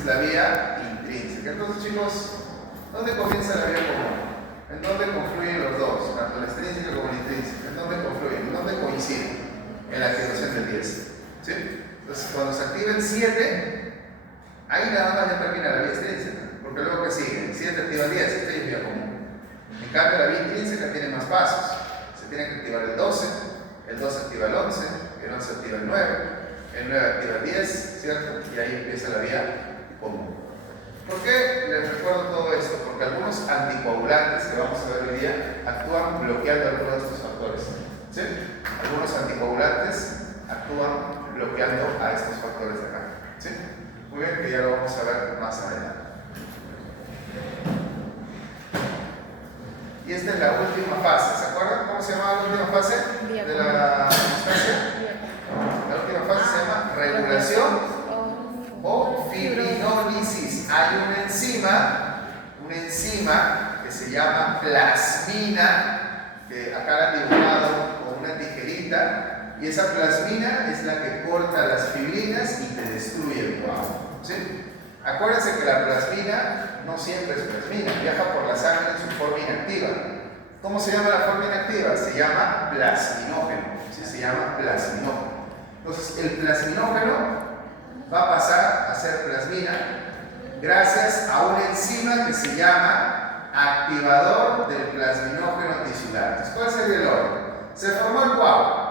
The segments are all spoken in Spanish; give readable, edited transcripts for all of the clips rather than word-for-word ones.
es la vía intrínseca. Entonces, chicos, ¿dónde comienza la vía común? ¿En dónde confluyen los dos? Tanto la extrínseca como la intrínseca. ¿En dónde confluyen? ¿En dónde coinciden? En la activación del 10. ¿Sí? Entonces, cuando se activa el 7, ahí nada más ya termina la vía extrínseca. Porque luego que sigue, el 7 activa el 10, esta es vía común. En cambio, la vía intrínseca tiene más pasos. Se tiene que activar el 12 activa el 11 activa el 9 activa el 10, ¿cierto? Y ahí empieza la vía común. ¿Por qué les recuerdo todo esto? Porque algunos anticoagulantes que vamos a ver hoy día actúan bloqueando algunos de estos factores. ¿Sí? Algunos anticoagulantes actúan bloqueando a estos factores de acá. ¿Sí? Muy bien, que ya lo vamos a ver más adelante. Y esta es la última fase. ¿Se acuerdan cómo se llama la última fase de la sustancia? La última fase se llama regulación o fibrinólisis. Hay una enzima que se llama plasmina, que acá la han dibujado con una tijerita, y esa plasmina es la que corta las fibrinas y te destruye el coágulo. ¿Sí? Acuérdense que la plasmina no siempre es plasmina, viaja por la sangre en su forma inactiva. ¿Cómo se llama la forma inactiva? Se llama plasminógeno. ¿Sí? Se llama plasminógeno. Entonces, el plasminógeno va a pasar a ser plasmina gracias a una enzima que se llama activador del plasminógeno tisular. Entonces, ¿cuál sería el orden? Se formó el coágulo.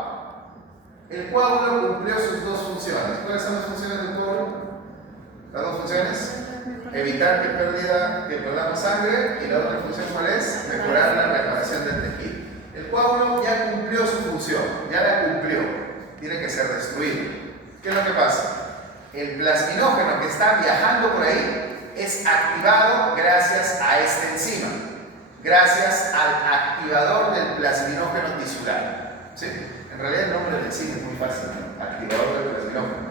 El coágulo cumplió sus dos funciones. ¿Cuáles son las funciones del coágulo? Las dos funciones: evitar que perdamos sangre, y la otra función, ¿cuál es? Mejorar la reparación del tejido. El coágulo ya cumplió su función, ya la cumplió, tiene que ser destruido. ¿Qué es lo que pasa? El plasminógeno que está viajando por ahí es activado gracias a esta enzima, gracias al activador del plasminógeno tisular. ¿Sí? En realidad el nombre del enzima es muy fácil, ¿no? Activador del plasminógeno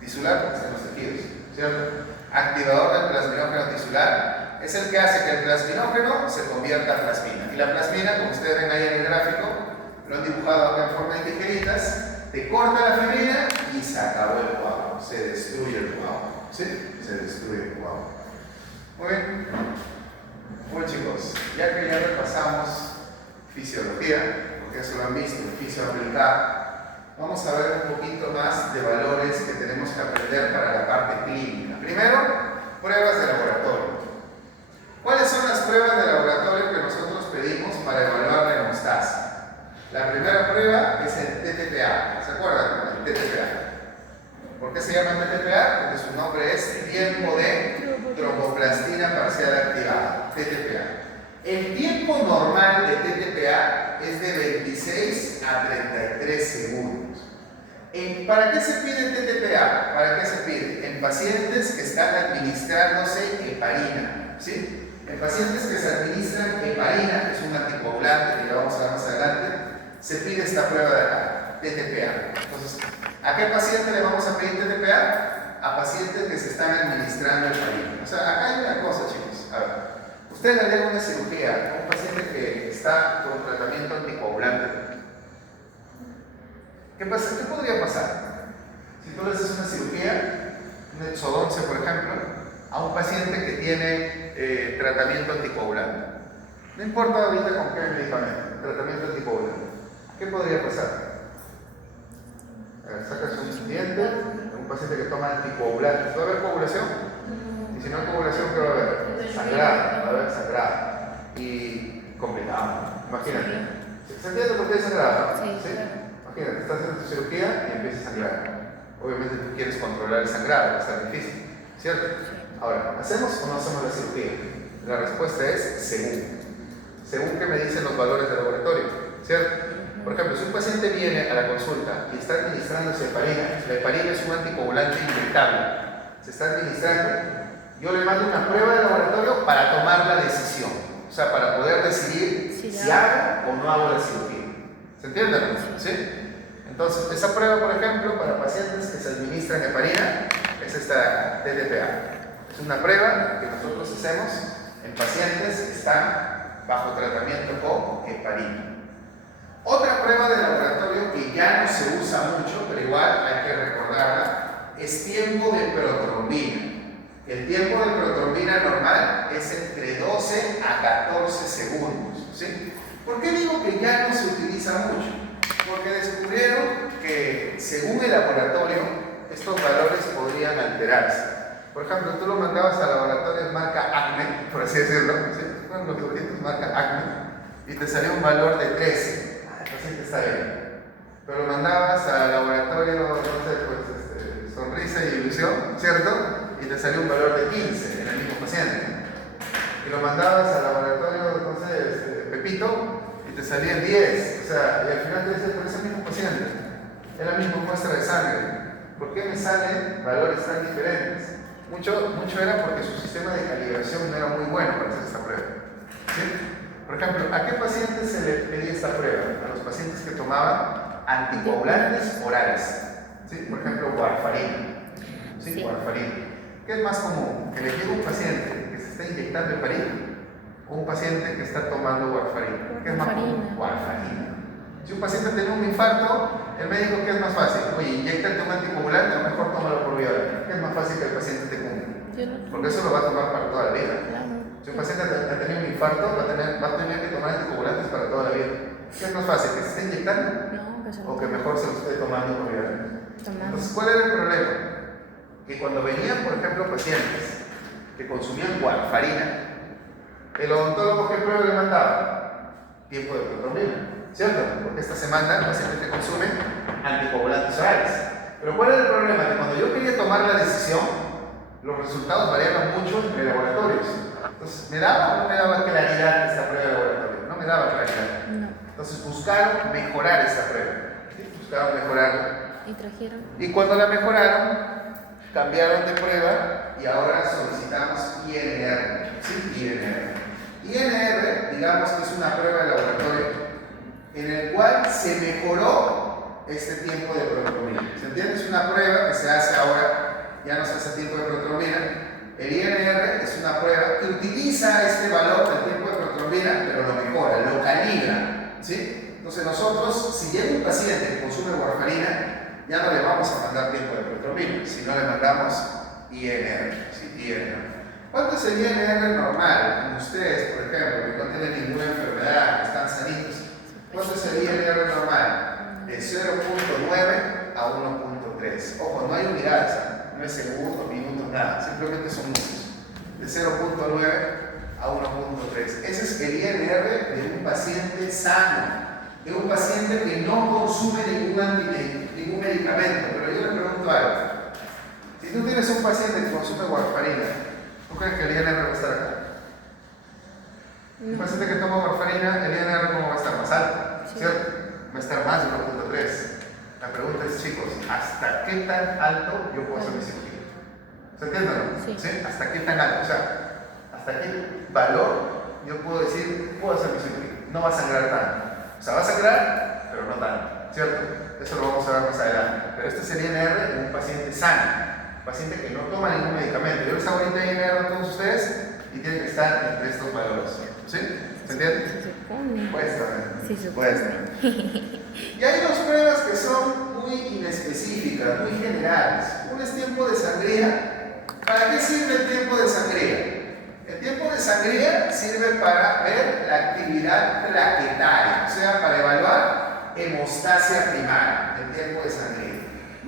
tisular, porque están los tejidos, ¿cierto? Activador del plasminógeno tisular es el que hace que el plasminógeno se convierta a plasmina. Y la plasmina, como ustedes ven ahí en el gráfico, lo han dibujado acá en forma de tijeritas, te corta la fibrina y se acabó el coágulo, se destruye el coágulo. ¿Sí? Se destruye el coágulo. Muy bien. Bueno, chicos, ya que ya repasamos fisiología, porque eso lo han visto en fisio aplicada, vamos a ver un poquito más de valores que tenemos que aprender para la parte clínica. Primero, pruebas de laboratorio. ¿Cuáles son las pruebas de laboratorio que nosotros pedimos para evaluar la hemostasia? La primera prueba es el TTPA. ¿Se acuerdan? El TTPA. ¿Por qué se llama TTPA? Porque su nombre es tiempo de tromboplastina parcial activada. TTPA. El tiempo normal de TTPA es de 26 a 33 segundos. ¿Para qué se pide TTPA? ¿Para qué se pide? En pacientes que están administrándose heparina. ¿Sí? En pacientes que se administran heparina, que es un anticoagulante que ya vamos a ver más adelante, se pide esta prueba de acá, TTPA. Entonces, ¿a qué paciente le vamos a pedir TTPA? A pacientes que se están administrando heparina. O sea, acá hay una cosa, chicos. A ver, usted le haría una cirugía a un paciente que está con tratamiento anticoagulante. ¿Qué podría pasar? Si tú le haces una cirugía, un exodonce, por ejemplo, a un paciente que tiene tratamiento anticoagulante. No importa ahorita con qué medicamento, tratamiento anticoagulante. ¿Qué podría pasar? A ver, sacas un diente, un paciente que toma anticoagulantes. ¿Va a haber coagulación? Y si no hay coagulación, ¿qué va a haber? Sangrado, va a haber sangrado. Y complicado. Imagínate. ¿Se entiende por qué hay sangrado? Sí. ¿Sí? Imagínate, estás haciendo tu cirugía y empieza a sangrar. Obviamente tú quieres controlar el sangrado, va a estar difícil, ¿cierto? Ahora, ¿hacemos o no hacemos la cirugía? La respuesta es según. Según que me dicen los valores de laboratorio, ¿cierto? Por ejemplo, si un paciente viene a la consulta y está administrándose heparina, la heparina es un anticoagulante inyectable, se está administrando, yo le mando una prueba de laboratorio para tomar la decisión, o sea, para poder decidir si hago o no hago la cirugía. ¿Se entiende? ¿Sí? Entonces, esa prueba, por ejemplo, para pacientes que se administran heparina, es esta TTPA. Es una prueba que nosotros hacemos en pacientes que están bajo tratamiento con heparina. Otra prueba de laboratorio que ya no se usa mucho, pero igual hay que recordarla, es tiempo de protrombina. El tiempo de protrombina normal es entre 12 a 14 segundos. ¿Sí? ¿Por qué digo que ya no se utiliza mucho? Porque descubrieron que, según el laboratorio, estos valores podrían alterarse. Por ejemplo, tú lo mandabas a laboratorios marca Acme, por así decirlo, ¿sí? Bueno, los favoritos marca Acme, y te salió un valor de 13. Entonces está bien. Pero lo mandabas al laboratorio, no sé, pues, Sonrisa y Ilusión, ¿cierto? Y te salió un valor de 15 en el mismo paciente. Y lo mandabas al laboratorio, entonces, Pepito, y te salían 10. O sea, y al final te decías, por ese mismo paciente, es la misma muestra de sangre. ¿Por qué me salen valores tan diferentes? Mucho era porque su sistema de calibración no era muy bueno para hacer esta prueba. ¿Sí? Por ejemplo, ¿a qué pacientes se le pedía esta prueba? A los pacientes que tomaban anticoagulantes orales. ¿Sí? Por ejemplo, warfarina. ¿Sí? Warfarina. ¿Qué es más común? ¿Que le llegue un paciente que se está inyectando heparina o un paciente que está tomando warfarina? ¿Qué es más común? Warfarina. Si un paciente tiene un infarto, el médico, ¿qué es más fácil? Oye, inyectate un anticoagulante o mejor tómalo por vía oral. ¿Qué es más fácil que el paciente te cumpla? Porque eso lo va a tomar para toda la vida. Si un paciente ha tenido un infarto, va a tener que tomar anticoagulantes para toda la vida. ¿Qué es más fácil? ¿Que se esté inyectando? ¿O que mejor se lo esté tomando por vía oral? Entonces, ¿cuál era el problema? Que cuando venían, por ejemplo, pacientes que consumían warfarina, el odontólogo, ¿qué prueba le mandaba? Tiempo de protrombina, ¿cierto? Porque esta semana el paciente te consume anticoagulantes orales. Pero ¿cuál era el problema? Que cuando yo quería tomar la decisión, los resultados variaban mucho entre laboratorios. Entonces, ¿me daba o no me daba claridad esta prueba de laboratorio? No me daba claridad. No. Entonces, buscaron mejorar esta prueba. ¿Sí? Buscaron mejorarla. ¿Y trajeron? Y cuando la mejoraron, cambiaron de prueba y ahora solicitamos INR. ¿Sí? INR. INR, digamos que es una prueba de laboratorio en el cual se mejoró este tiempo de protrombina. ¿Se entiende? Es una prueba que se hace ahora, ya no se hace tiempo de protrombina. El INR es una prueba que utiliza este valor del tiempo de protrombina, pero lo mejora, lo calibra. ¿Sí? Entonces nosotros, si llega un paciente que consume warfarina, ya no le vamos a mandar tiempo de protrombina, sino le mandamos INR. ¿Sí? INR. ¿Cuánto es el INR normal? Como ustedes, por ejemplo, que no tienen ninguna enfermedad, que están sanitos. ¿Cuánto es el INR normal? De 0.9 a 1.3. Ojo, no hay unidades, no es segundos, minutos, nada. Simplemente son números. De 0.9 a 1.3. Ese es el INR de un paciente sano, de un paciente que no consume ningún medicamento. Pero yo le pregunto algo. Si tú tienes un paciente que consume warfarina, ¿tú crees que el INR va a estar acá? Un paciente que toma warfarina, el INR ¿cómo va a estar? Más alto, ¿cierto? Va a estar más de 1.3. La pregunta es, chicos, ¿hasta qué tan alto yo puedo hacer mi cirugía? ¿Se entiende o no? ¿Sí? ¿Hasta qué tan alto? O sea, ¿hasta qué valor yo puedo decir, puedo hacer mi cirugía? No va a sangrar tanto. O sea, va a sangrar, pero no tanto, ¿cierto? Eso lo vamos a ver más adelante. Pero este es el INR de un paciente sano. Paciente que no toma ningún medicamento. Yo les hago ahorita INR a todos ustedes y tiene que estar entre estos valores. ¿Sí? ¿Se entiende? Se supone. Cuesta, Sí, se supone. Y hay dos pruebas que son muy inespecíficas, muy generales. Uno es tiempo de sangría. ¿Para qué sirve el tiempo de sangría? El tiempo de sangría sirve para ver la actividad plaquetaria, o sea, para evaluar hemostasia primaria, el tiempo de sangría.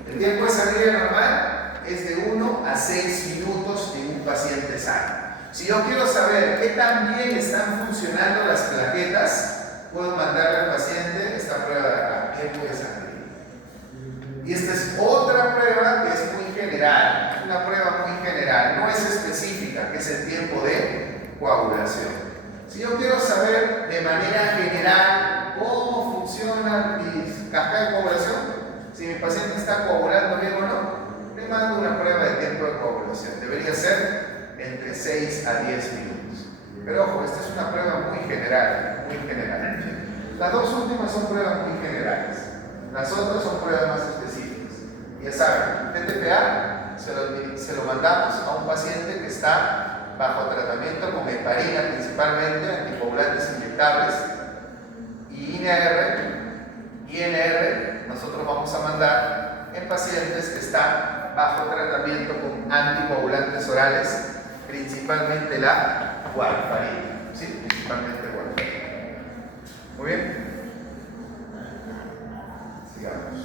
El tiempo de sangría normal es de 1 a 6 minutos en un paciente sano. Si yo quiero saber qué tan bien están funcionando las plaquetas, puedo mandarle al paciente esta prueba de acá, tiempo de sangría. Y esta es otra prueba que es muy general, una prueba muy general, no es específica, que es el tiempo de coagulación. Si yo quiero saber de manera general cómo funciona mi cascada de coagulación, si mi paciente está coagulando bien o no, le mando una prueba de tiempo de coagulación. Debería ser entre 6 a 10 minutos. Pero ojo, esta es una prueba muy general, muy general. Las dos últimas son pruebas muy generales. Las otras son pruebas más específicas. Ya saben, TTPA se lo mandamos a un paciente que está bajo tratamiento con heparina principalmente, anticoagulantes inyectables, y INR nosotros vamos a mandar en pacientes que están bajo tratamiento con anticoagulantes orales. orales, principalmente la warfarina, ¿sí? Principalmente warfarina. Muy bien. Sigamos.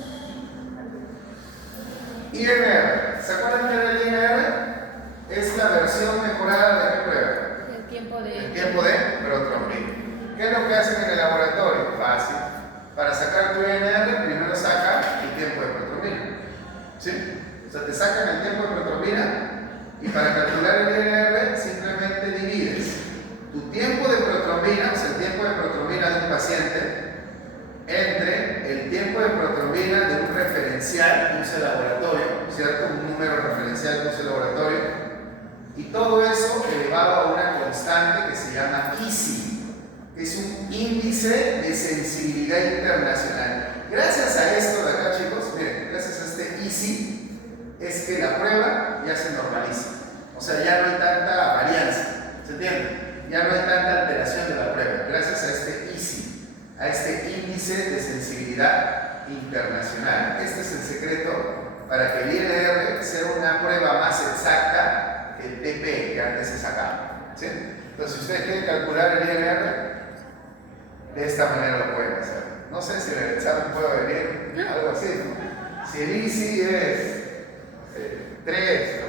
INR. ¿Se acuerdan que era el INR? Es la versión mejorada de qué prueba. El tiempo de protrombina. ¿Qué es lo que hacen en el laboratorio? Fácil. Para sacar tu INR, primero saca el tiempo de protrombina. ¿Sí? O sea, te sacan el tiempo de protrombina y para calcular el INR simplemente divides tu tiempo de protrombina, o sea, el tiempo de protrombina de un paciente, entre el tiempo de protrombina de un referencial que usa el laboratorio, ¿cierto? Un número referencial que usa el laboratorio, y todo eso elevado a una constante que se llama ISI, que es un índice de sensibilidad internacional. Gracias a esto de acá, chicos, miren, gracias a este ISI, es que la prueba ya se normaliza. O sea, ya no hay tanta varianza, ¿se entiende? Ya no hay tanta alteración de la prueba, gracias a este ISI, a este índice de sensibilidad internacional. Este es el secreto para que el INR sea una prueba más exacta que el TP que antes se sacaba, ¿sí? Entonces, si ustedes quieren calcular el INR, de esta manera lo pueden hacer. No sé si en el examen puede venir algo así, ¿no? Si el ISI es 3, ¿no?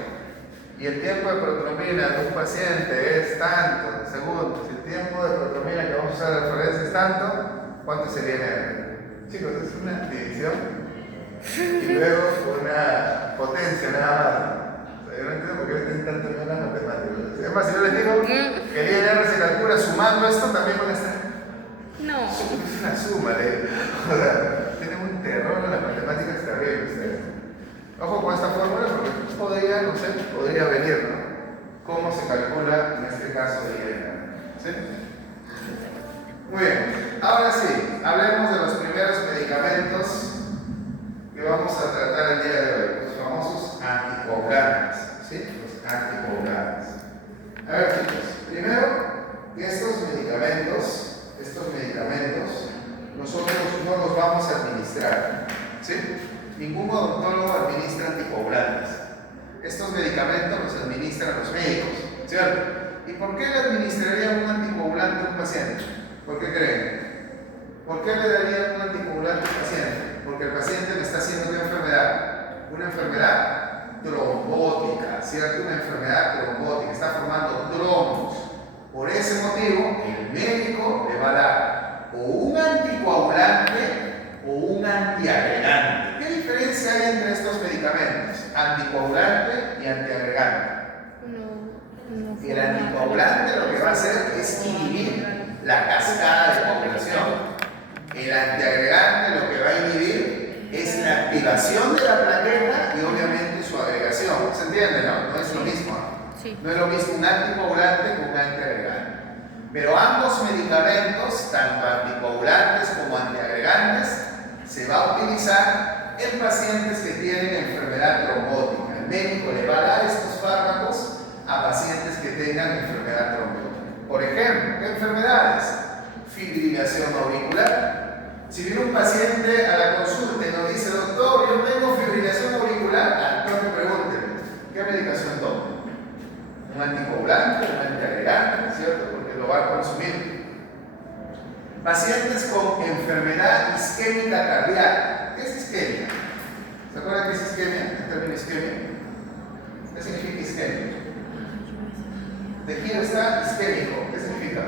Y el tiempo de protrombina de un paciente es tanto segundos, y el tiempo de protrombina que vamos a usar de referencia es tanto, ¿cuánto sería INR? Chicos, es una división y luego una potencia nada más. O sea, yo no entiendo por qué tienen tanto miedo a las matemáticas. Además, si yo les digo que el INR se calcula sumando esto, también van a estar. No. Es una suma, o sea, tienen un terror en las matemáticas terrible ustedes. Ojo con esta fórmula porque podría, no sé, podría venir, ¿no? ¿Cómo se calcula en este caso el INR? ¿Sí? Muy bien, ahora sí, hablemos de los primeros medicamentos que vamos a tratar el día de hoy, los famosos anticoagulantes, ¿sí? Los anticoagulantes. A ver, chicos, primero, que estos medicamentos nosotros no los vamos a administrar, ¿sí? Ningún odontólogo administra anticoagulantes. Estos medicamentos los administran los médicos, ¿cierto? ¿Y por qué le administrarían un anticoagulante a un paciente? ¿Por qué creen? ¿Por qué le darían un anticoagulante al paciente? Porque el paciente me está haciendo una enfermedad. Una enfermedad trombótica, ¿cierto? Una enfermedad trombótica, está formando trombos. Por ese motivo, el médico le va a dar o un anticoagulante o un antiagregante. ¿Qué diferencia hay entre estos medicamentos? Anticoagulante y antiagregante. El anticoagulante lo que va a hacer es inhibir la cascada de coagulación. El antiagregante lo que va a inhibir es la activación de la plaqueta y obviamente su agregación. ¿Se entiende, no? No es lo mismo. Sí. No es lo mismo un anticoagulante que un antiagregante. Pero ambos medicamentos, tanto anticoagulantes como antiagregantes, se va a utilizar en pacientes que tienen enfermedad trombótica. El médico le va a dar estos fármacos a pacientes que tengan enfermedad trombótica. Por ejemplo, ¿qué enfermedades? Fibrilación auricular. Si viene un paciente a la consulta y nos dice, doctor, yo tengo fibrilación auricular, al doctor pregúntele, ¿qué medicación toma? Un anticoagulante, un antiagregante, ¿cierto? Porque lo va a consumir. Pacientes con enfermedad isquémica cardíaca. ¿Qué es isquemia? ¿Se acuerdan qué es isquemia? El término isquemia. ¿Qué significa isquemia? Tejido está isquémico. ¿Qué significa?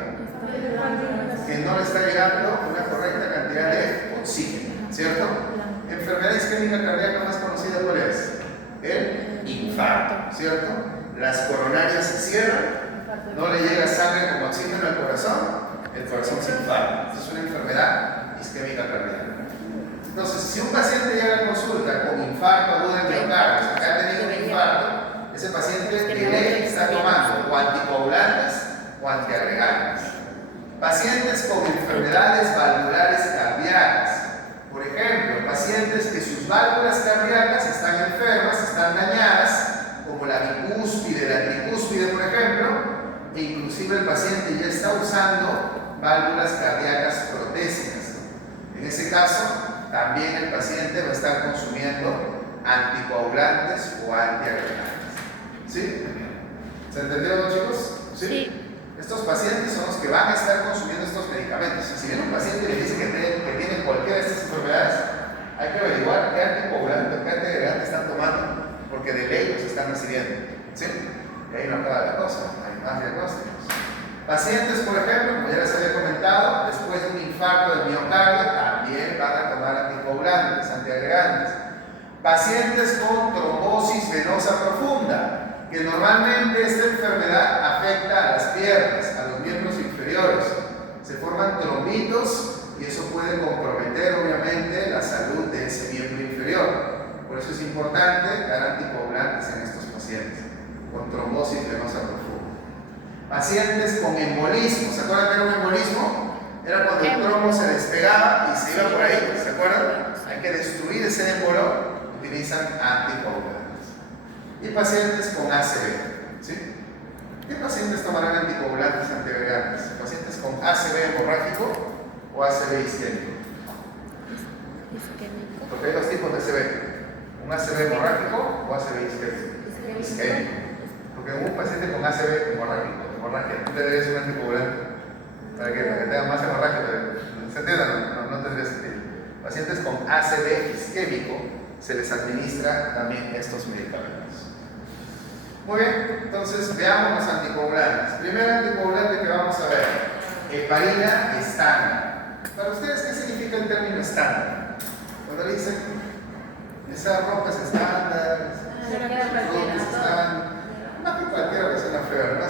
Que no le está llegando una correcta cantidad de oxígeno, ¿cierto? Enfermedad isquémica cardíaca más conocida, ¿cuál es? El infarto, ¿cierto? Las coronarias se cierran, no le llega sangre como oxígeno al corazón, el corazón se infarta. Esta es una enfermedad isquémica cardíaca. Entonces, si un paciente llega a consulta con infarto agudo de miocardio, o sea, que ha tenido un infarto, ese paciente de ley está tomando o anticoagulantes o antiagregantes. Pacientes con enfermedades valvulares cardíacas, por ejemplo, pacientes que sus válvulas cardíacas están enfermas, están dañadas, como la bicúspide, la tricúspide, por ejemplo, e inclusive el paciente ya está usando válvulas cardíacas protésicas. En ese caso, también el paciente va a estar consumiendo anticoagulantes o antiagregantes. ¿Sí? ¿Se entendió, chicos? Sí. Estos pacientes son los que van a estar consumiendo estos medicamentos. Si viene un paciente y le dice que tiene cualquiera de estas enfermedades, hay que averiguar qué anticoagulante o qué antiagregante están tomando, porque de ley los están recibiendo. ¿Sí? Y ahí no acaba la cosa, hay más diagnósticos. Pacientes, por ejemplo, como ya les había comentado, después de un infarto del miocardio, también van a tomar anticoagulantes, antiagregantes. Pacientes con trombosis venosa profunda, que normalmente esta enfermedad afecta a las piernas, a los miembros inferiores. Se forman trombitos y eso puede comprometer, obviamente, la salud de ese miembro inferior. Por eso es importante dar anticoagulantes en estos pacientes con trombosis venosa profunda. Pacientes con embolismo, ¿se acuerdan que era un embolismo? Era cuando el trombo se despegaba y se iba por ahí, ¿se acuerdan? Hay que destruir ese embolo, utilizan anticoagulantes. Y pacientes con ACV, ¿sí? ¿Qué pacientes tomarán anticoagulantes antiagregantes? ¿Pacientes con ACV hemorrágico o ACV isquémico? Isquémico. Porque hay dos tipos de ACV, un ACV hemorrágico o ACV isquémico. Porque un paciente con ACV hemorragia, tú le debes un anticoagulante para que tenga más hemorragia, pero ¿se entiende? No tendría sentido. Pacientes con ACV isquémico se les administra también estos medicamentos. Muy bien, entonces veamos los anticoagulantes. Primer anticoagulante que vamos a ver, heparina estándar. Para ustedes, ¿qué significa el término estándar? Cuando le dicen, esa ropa es estándar, es estándar. No que cualquiera que sea una fea, ¿no?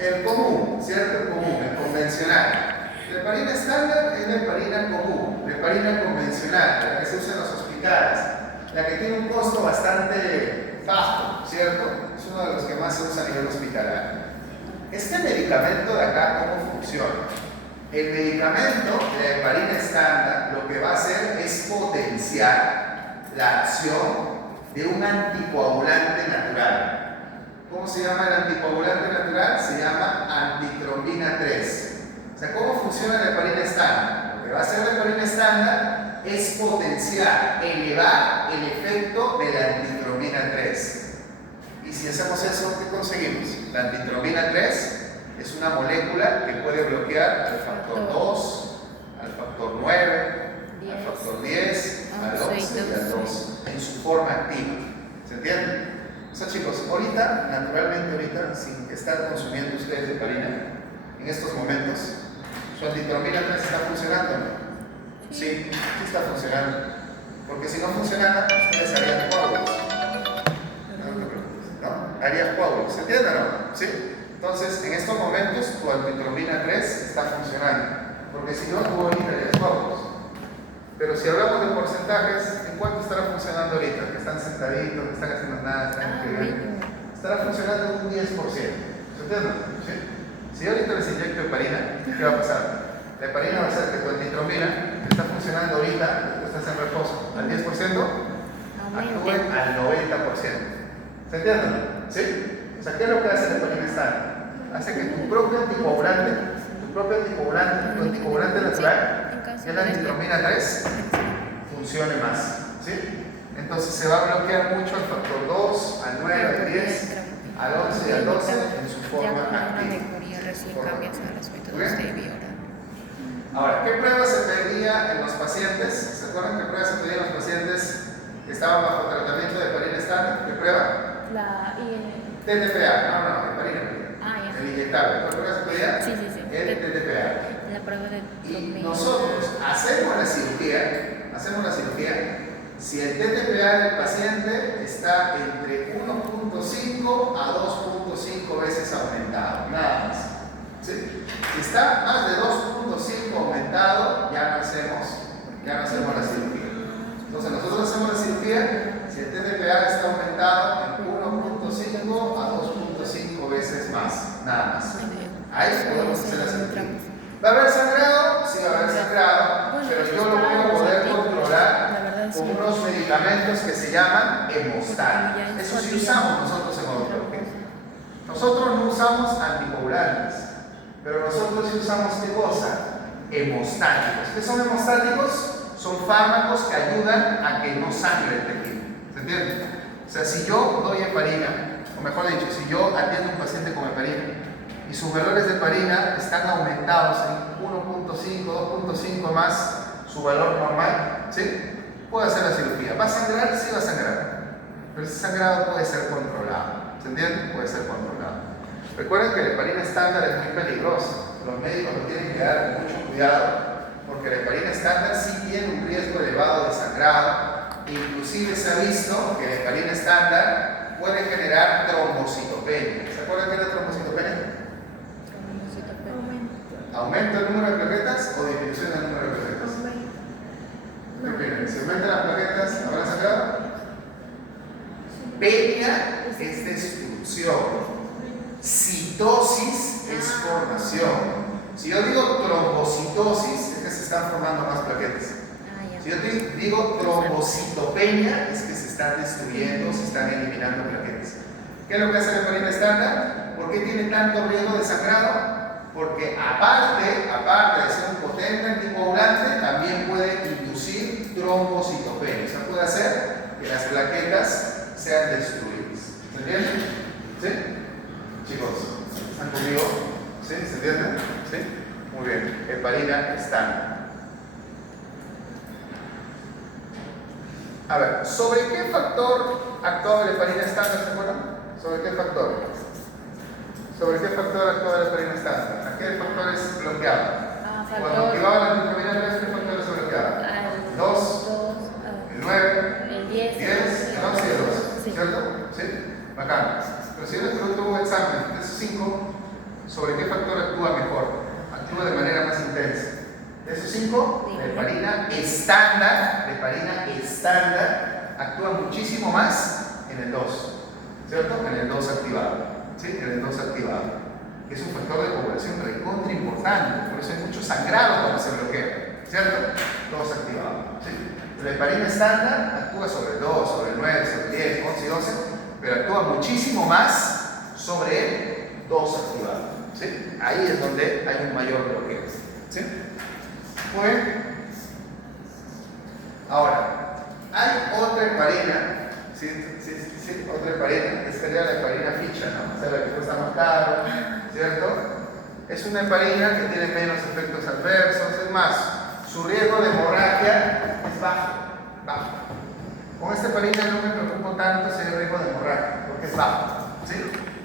El común, ¿cierto? El común, el convencional. La heparina estándar es la heparina común, la heparina convencional, la que se usa en los hospitales, la que tiene un costo bastante bajo, ¿cierto? Es uno de los que más se usa a nivel hospitalario. Este medicamento de acá, ¿cómo funciona? El medicamento de la heparina estándar lo que va a hacer es potenciar la acción de un anticoagulante natural. ¿Cómo se llama el anticoagulante natural? Se llama antitrombina 3. O sea, ¿cómo funciona la heparina estándar? Lo que va a hacer la heparina estándar es potenciar, elevar el efecto de la antitrombina 3. Y si hacemos eso, ¿qué conseguimos? La antitrombina 3 es una molécula que puede bloquear al factor 2, al factor 9, al factor 10, al 11 y al 12 en su forma activa. ¿Se entiende? O sea, chicos, naturalmente, sin estar consumiendo ustedes heparina, en estos momentos, su antitrombina 3 está funcionando, ¿no? Sí está funcionando. Porque si no funcionara, ustedes harían coágulos. No te preocupes, ¿no? Harían coágulos, ¿se entiende o no? Sí. Entonces, en estos momentos, tu antitrombina 3 está funcionando. Porque si no, tú ahorita harías coágulos. Pero si hablamos de porcentajes, ¿en cuánto estará funcionando ahorita? Que están sentaditos, que están haciendo nada, están escribiendo. Estará funcionando en un 10%. ¿Se entiende? ¿Sí? Si ahorita les inyecto heparina, ¿qué va a pasar? La heparina va a hacer que tu antitrombina, que está funcionando ahorita, que estás en reposo, al 10%, actúe al 90%. ¿Se entiende? ¿Sí? O sea, ¿qué es lo que hace la heparina estándar? Hace que tu propio anticoagulante, tu anticoagulante natural, que la antitrombina 3 funcione más, ¿sí? Entonces se va a bloquear mucho al factor 2, al 9, al 10, al 11 y al 12 en su forma activa. Ahora, ¿qué pruebas se pedía en los pacientes? ¿Se acuerdan qué pruebas se pedían en los pacientes que estaban bajo tratamiento de heparina estándar? ¿Qué prueba? La IN. TTPA, no, heparina. Ya. El inyectable. ¿Cuál prueba se pedía? Sí. El TTPA. La prueba de Y nosotros hacemos la cirugía si el TTPA del paciente está entre 1.5 a 2.5 veces aumentado, nada más. ¿Sí? Si está más de 2.5 aumentado, ya no hacemos la cirugía. Entonces nosotros hacemos la cirugía si el TTPA está aumentado en 1.5 a 2.5 veces más, nada más. Ahí podemos hacer la cirugía. ¿Va a haber sangrado? Sí, va a haber sangrado, pero yo lo voy a poder controlar con unos medicamentos que se llaman hemostáticos. Eso sí usamos nosotros en odontología. Nosotros no usamos anticoagulantes, pero nosotros sí usamos ¿qué cosa? Hemostáticos. ¿Qué son hemostáticos? Son fármacos que ayudan a que no sangre el tejido. ¿Se entiende? O sea, si yo doy heparina o mejor dicho, si yo atiendo a un paciente con heparina y sus valores de heparina están aumentados en 1.5, 2.5 más su valor normal, ¿sí? Puedo hacer la cirugía. ¿Va a sangrar? Sí va a sangrar. Pero ese sangrado puede ser controlado. ¿Se entiende? Puede ser controlado. Recuerden que la heparina estándar es muy peligrosa. Los médicos lo tienen que dar mucho cuidado, porque la heparina estándar sí tiene un riesgo elevado de sangrado. Inclusive se ha visto que la heparina estándar puede generar trombocitopenia. ¿Se acuerdan qué es la trombocitopenia? ¿Aumenta el número de plaquetas o disminución del número de plaquetas? ¿Qué opinan? ¿Si aumentan las plaquetas, habrá sangrado? Penia es destrucción. Citosis es formación. Si yo digo trombocitosis, es que se están formando más plaquetas. Si yo digo trombocitopenia, es que se están destruyendo, se están eliminando plaquetas. ¿Qué es lo que hace la heparina estándar? ¿Por qué tiene tanto riesgo de sangrado? Porque aparte de ser un potente anticoagulante, también puede inducir trombocitopenia. O sea, puede hacer que las plaquetas sean destruidas. ¿Se entiende? ¿Sí? Chicos, ¿están conmigo? ¿Sí? ¿Se entiende? ¿Sí? Muy bien. Heparina estándar. A ver, ¿sobre qué factor actuaba la heparina estándar? ¿Se acuerdan? ¿Sobre qué factor? ¿Sobre qué factor actuaba la heparina estándar? ¿A qué factores bloqueaba? Cuando activaba la anticoagulante, ¿qué factores se bloqueaban? 2, el 9, el 10, el 11 y el 12. Sí. ¿Cierto? ¿Sí? Bacán. Pero si yo les pregunto un examen de esos 5, ¿sobre qué factor actúa mejor? Actúa de manera más intensa. De esos 5, la heparina estándar actúa muchísimo más en el 2, ¿cierto? En el 2 activado, ¿sí? En el 2 activado. Es un factor de coagulación recontra importante, por eso hay mucho sangrado cuando se bloquea, ¿cierto? 2 activado, ¿sí? La heparina estándar actúa sobre el 2, sobre el 9, sobre el 10, 11 y 12, pero actúa muchísimo más sobre el 2 activado, ¿sí? Ahí es donde hay un mayor bloqueo, ¿sí? Muy bien. Ahora, hay otra heparina, ¿sí? Otra heparina, que sería la heparina ficha, ¿no? O sea, la que cuesta más caro, ¿cierto? Es una heparina que tiene menos efectos adversos, es más, su riesgo de hemorragia es bajo. Con esta heparina no me preocupo tanto si hay riesgo de hemorragia, porque es bajo, ¿sí?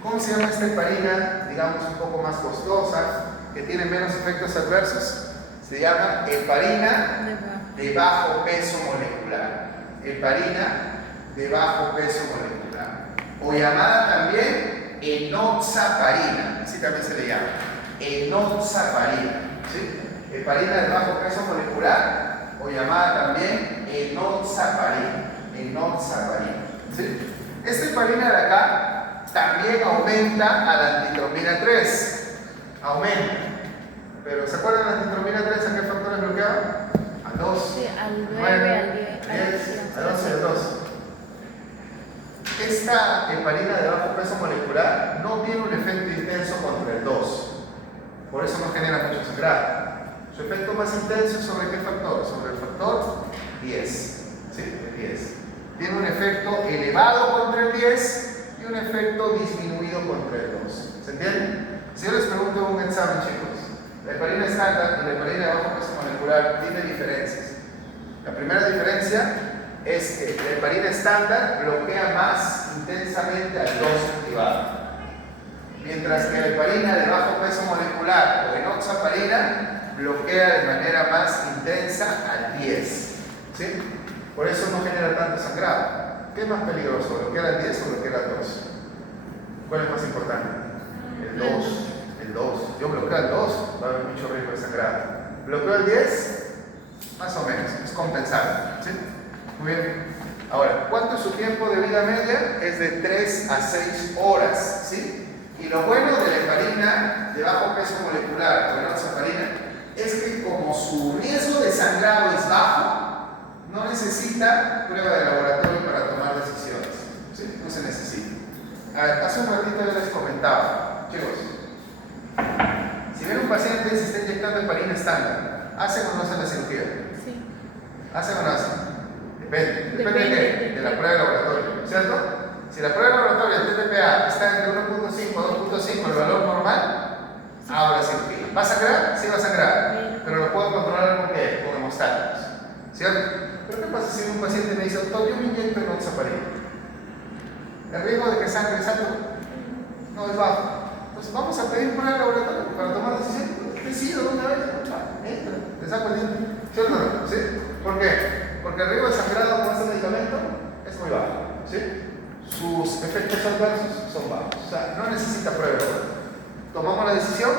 ¿Cómo se llama esta heparina, digamos, un poco más costosa, que tiene menos efectos adversos? Se llama heparina de bajo peso molecular. Heparina de bajo peso molecular. O llamada también enoxaparina. Así también se le llama. Enoxaparina. ¿Sí? Heparina de bajo peso molecular. O llamada también enoxaparina. Enoxaparina. ¿Sí? Esta heparina de acá también aumenta a la antitromina 3. Aumenta. Pero ¿se acuerdan de la antitromina 3 a qué factores bloqueaba? Al 2, sí, al 9, al 10, al 11 y al 12. Esta heparina de bajo peso molecular no tiene un efecto intenso contra el 2. Por eso no genera mucho sangrado. Su efecto más intenso es sobre qué factor? Sobre el factor 10. ¿Sí? El 10. Tiene un efecto elevado contra el 10 y un efecto disminuido contra el 2. ¿Se entiende? Si yo les pregunto en un examen, chicos, la heparina estándar y la heparina de bajo peso molecular tiene diferencias. La primera diferencia es que la heparina estándar bloquea más intensamente al 2 activado, mientras que la heparina de bajo peso molecular o enoxaparina bloquea de manera más intensa al 10. ¿Sí? Por eso no genera tanto sangrado. ¿Qué es más peligroso? ¿Bloquear al 10 o bloquear al 2? ¿Cuál es más importante? El 2. El 2. Yo bloqueo el 2, va a haber mucho riesgo de sangrado. ¿Bloqueo el 10? Más o menos, es compensable. ¿Sí? Muy bien. Ahora, ¿cuánto es su tiempo de vida media? Es de 3 a 6 horas. ¿Sí? Y lo bueno de la heparina de bajo peso molecular o enoxaparina es que como su riesgo de sangrado es bajo, no necesita prueba de laboratorio para tomar decisiones. ¿Sí? No se necesita. A ver, hace un ratito yo les comentaba, chicos, si ven un paciente y se está inyectando heparina estándar, ¿hacen o no hacen la cirugía? Sí. ¿Hacen o no hacen? Depende. ¿Depende de qué? De la prueba de laboratorio, ¿cierto? Si la prueba laboratoria del TTPA está entre 1.5 a 2.5, el valor normal, hago la cirugía. ¿Va a sangrar? Sí va a sangrar, pero lo puedo controlar con qué? Con hemostáticos, ¿cierto? Pero ¿qué pasa si un paciente me dice, doctor, yo me inyecto enoxaparina? ¿El riesgo de que sangre es alto? No, es bajo. Entonces vamos a pedir prueba laboratoria para tomar decisión. Decido de una vez, entra, te saco el diente. ¿Cierto o no? ¿Sí? ¿Por qué? Porque el riesgo de sangrado con este medicamento es muy bajo, ¿sí? Sus efectos adversos son bajos, o sea, no necesita prueba. Tomamos la decisión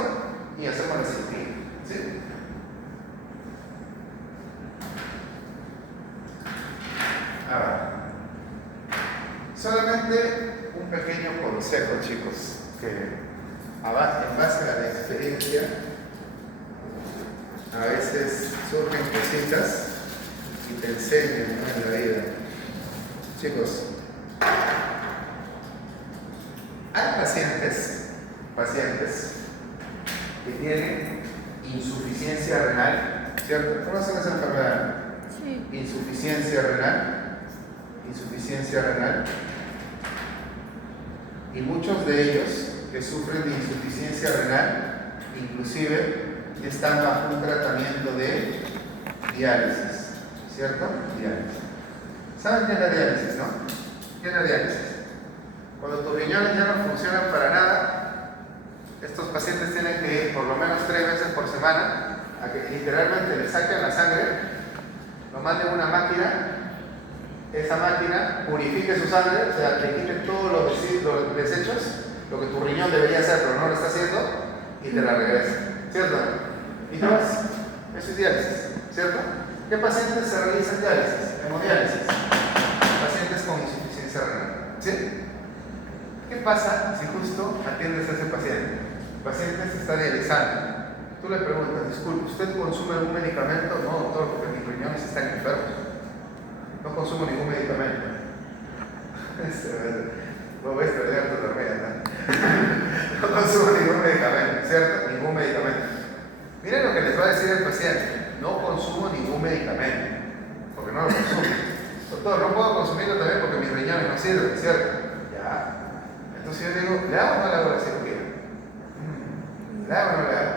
y hacemos la cirugía, ¿sí? Ahora, solamente un pequeño consejo, chicos, que en base a la experiencia, a veces surgen cositas y te enseñan, ¿no?, en la vida. Chicos, hay pacientes que tienen insuficiencia renal, ¿cierto? ¿Conocen esa enfermedad? Sí. Insuficiencia renal. Y muchos de ellos que sufren de insuficiencia renal, inclusive están bajo un tratamiento de diálisis, ¿cierto? Diálisis. ¿Saben qué es la diálisis, no? ¿Qué es la diálisis? Cuando tus riñones ya no funcionan para nada, estos pacientes tienen que ir por lo menos 3 veces por semana a que literalmente le saquen la sangre, lo manden a una máquina, esa máquina purifique su sangre, o sea, le quite todos los desechos, lo que tu riñón debería hacer pero no lo está haciendo, y te la regresa, ¿cierto? Y te vas. Eso es diálisis, ¿cierto? ¿Qué pacientes se realizan diálisis? Hemodiálisis. Pacientes con insuficiencia renal, ¿sí? ¿Qué pasa si justo atiendes a ese paciente? El paciente se está dializando. Tú le preguntas, disculpe, ¿usted consume algún medicamento? No, doctor, porque mis riñones están enfermos. No consumo ningún medicamento. Voy a estudiar tu tormenta. No consumo ningún medicamento, ¿cierto? Ningún medicamento. Miren lo que les va a decir el paciente. No consumo ningún medicamento, porque no lo consumo. Doctor, no puedo consumirlo también porque mis riñones no sirven, ¿cierto? Ya. Entonces yo digo, ¿le hago o no le hago la cirugía? ¿Le hago o no le hago?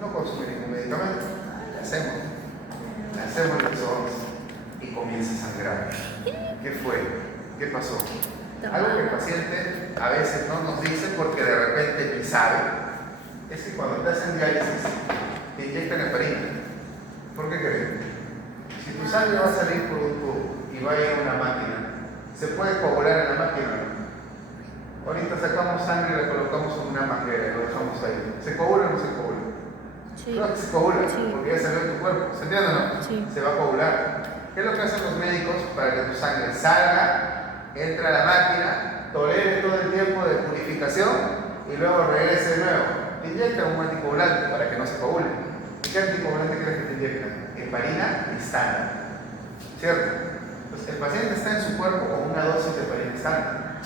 No consume ningún medicamento. Le hacemos los ojos y comienza a sangrar. ¿Qué fue? ¿Qué pasó? Algo que el paciente a veces no nos dice porque de repente ni sabe, es que cuando te hacen diálisis te inyectan heparina. ¿Por qué creen? Si tu sangre va a salir por un tubo y va a ir a una máquina, ¿se puede coagular en la máquina? Ahorita sacamos sangre y la colocamos en una manguera y lo dejamos ahí. ¿Se coagula o no se coagula? Sí. Claro que se coagula, Sí. porque ya salió de tu cuerpo. ¿Se entiende o no? Sí. Se va a coagular. ¿Qué es lo que hacen los médicos para que tu sangre salga, entre a la máquina, tolere todo el tiempo de purificación y luego regrese de nuevo? Te inyectan un anticoagulante para que no se coagule. ¿Y qué anticoagulante crees que te inyectan? Heparina estándar, ¿cierto? Entonces el paciente está en su cuerpo con una dosis de heparina estándar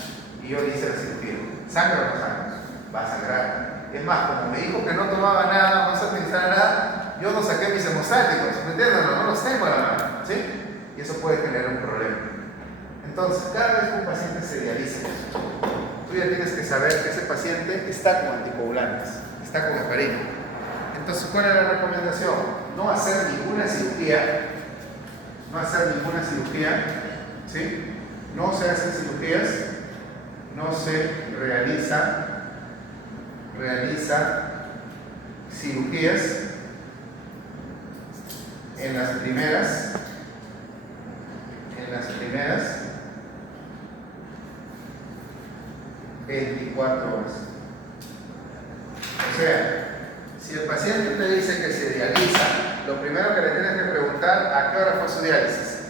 y yo le hice la cirugía. ¿Sangra o no sangra? Va a sangrar. Es más, como me dijo que no tomaba nada, no se utilizara nada, yo no saqué mis hemostáticos, ¿me entiendes? No los tengo a la mano, ¿sí? Y eso puede generar un problema. Entonces, cada vez que un paciente se dializa, tú ya tienes que saber que ese paciente está con anticoagulantes, está con heparina. Entonces, ¿cuál es la recomendación? No hacer ninguna cirugía, ¿sí? No se hacen cirugías, no se realiza cirugías en las primeras 24 horas. O sea, si el paciente te dice que se dializa, lo primero que le tienes que preguntar, ¿a qué hora fue su diálisis?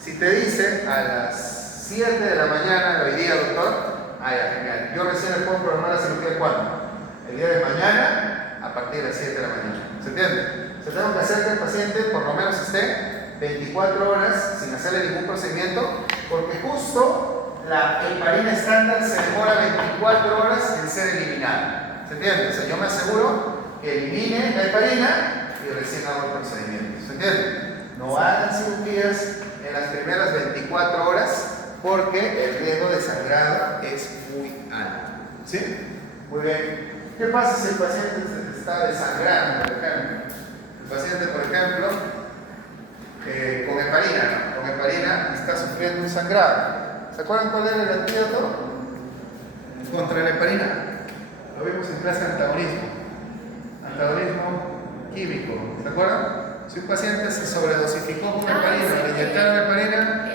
Si te dice a las 7 de la mañana, hoy día, doctor, ya, genial. Yo recién le puedo programar la cirugía ¿cuándo? El día de mañana, a partir de las 7 de la mañana. ¿Se entiende? Se tengo que hacer que el paciente por lo menos esté 24 horas sin hacerle ningún procedimiento, porque justo la heparina estándar se demora 24 horas en ser eliminada. ¿Se entiende? O sea, yo me aseguro que elimine la heparina y recién hago el procedimiento. ¿Se entiende? No hagan cirugías en las primeras 24 horas porque el riesgo de sangrado es muy alto. ¿Sí? Muy bien. ¿Qué pasa si el paciente se está desangrando, por ejemplo? El paciente, por ejemplo, con heparina, ¿no? Con heparina está sufriendo un sangrado. ¿Se acuerdan cuál era el antídoto contra la heparina? Lo vimos en clase de antagonismo. Antagonismo químico. ¿Se acuerdan? Si un paciente se sobredosificó con heparina, le inyectaron heparina,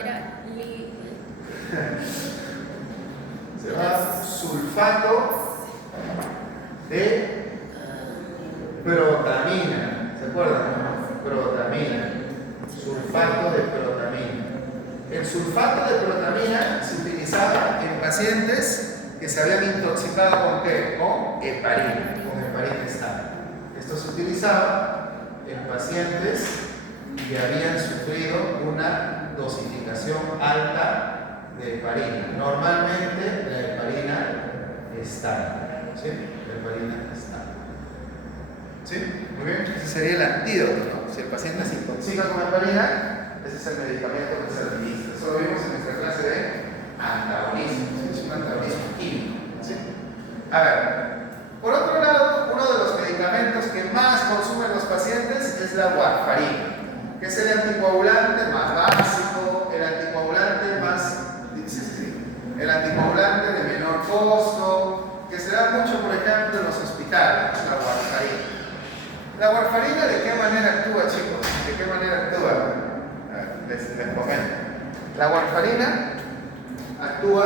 se llama sulfato de protamina. ¿Se acuerdan? Protamina. Sulfato de protamina. El sulfato de protamina se utilizaba en pacientes que se habían intoxicado ¿con qué? Con heparina, con heparina estable. Esto se utilizaba en pacientes que habían sufrido una dosificación alta de heparina. Normalmente la heparina estable. ¿Sí? La heparina estable. ¿Sí? Muy bien. Ese sería el antídoto, ¿no? Si el paciente se intoxica con heparina, ese es el medicamento que se administra. Eso lo vimos en nuestra clase de antagonismo. ¿Sí? Es un antagonismo químico. ¿Sí? A ver. Por otro lado, uno de los medicamentos que más consumen los pacientes es la warfarina, que es el anticoagulante más básico, el anticoagulante el anticoagulante de menor costo, que se da mucho, por ejemplo, en los hospitales, la warfarina. ¿La warfarina de qué manera actúa, chicos? ¿De qué manera actúa? Les comento. La warfarina actúa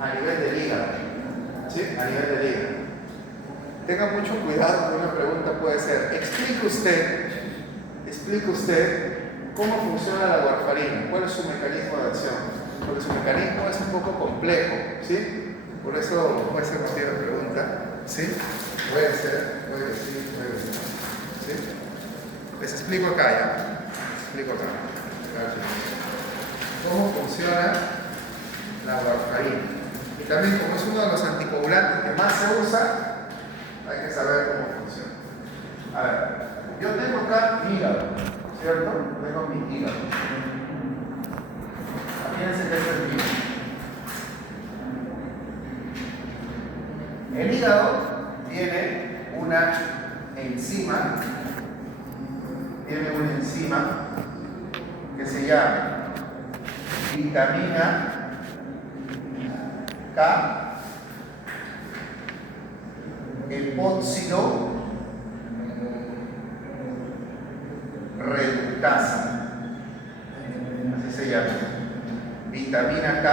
a nivel del hígado. ¿Sí? A nivel del hígado. Tenga mucho cuidado, una pregunta puede ser, explique usted cómo funciona la warfarina, cuál es su mecanismo de acción, porque su mecanismo es un poco complejo, ¿sí? Por eso puede ser cualquier pregunta, ¿sí? Puede ser, ¿sí? Les explico acá ya, cómo funciona la warfarina. Y también como es uno de los anticoagulantes que más se usa, hay que saber cómo funciona. A ver, yo tengo acá mi hígado, ¿cierto? Tengo mi hígado. Fíjense que este es mi hígado. El hígado tiene una enzima que se llama vitamina K epóxido reductasa, así se llama, vitamina K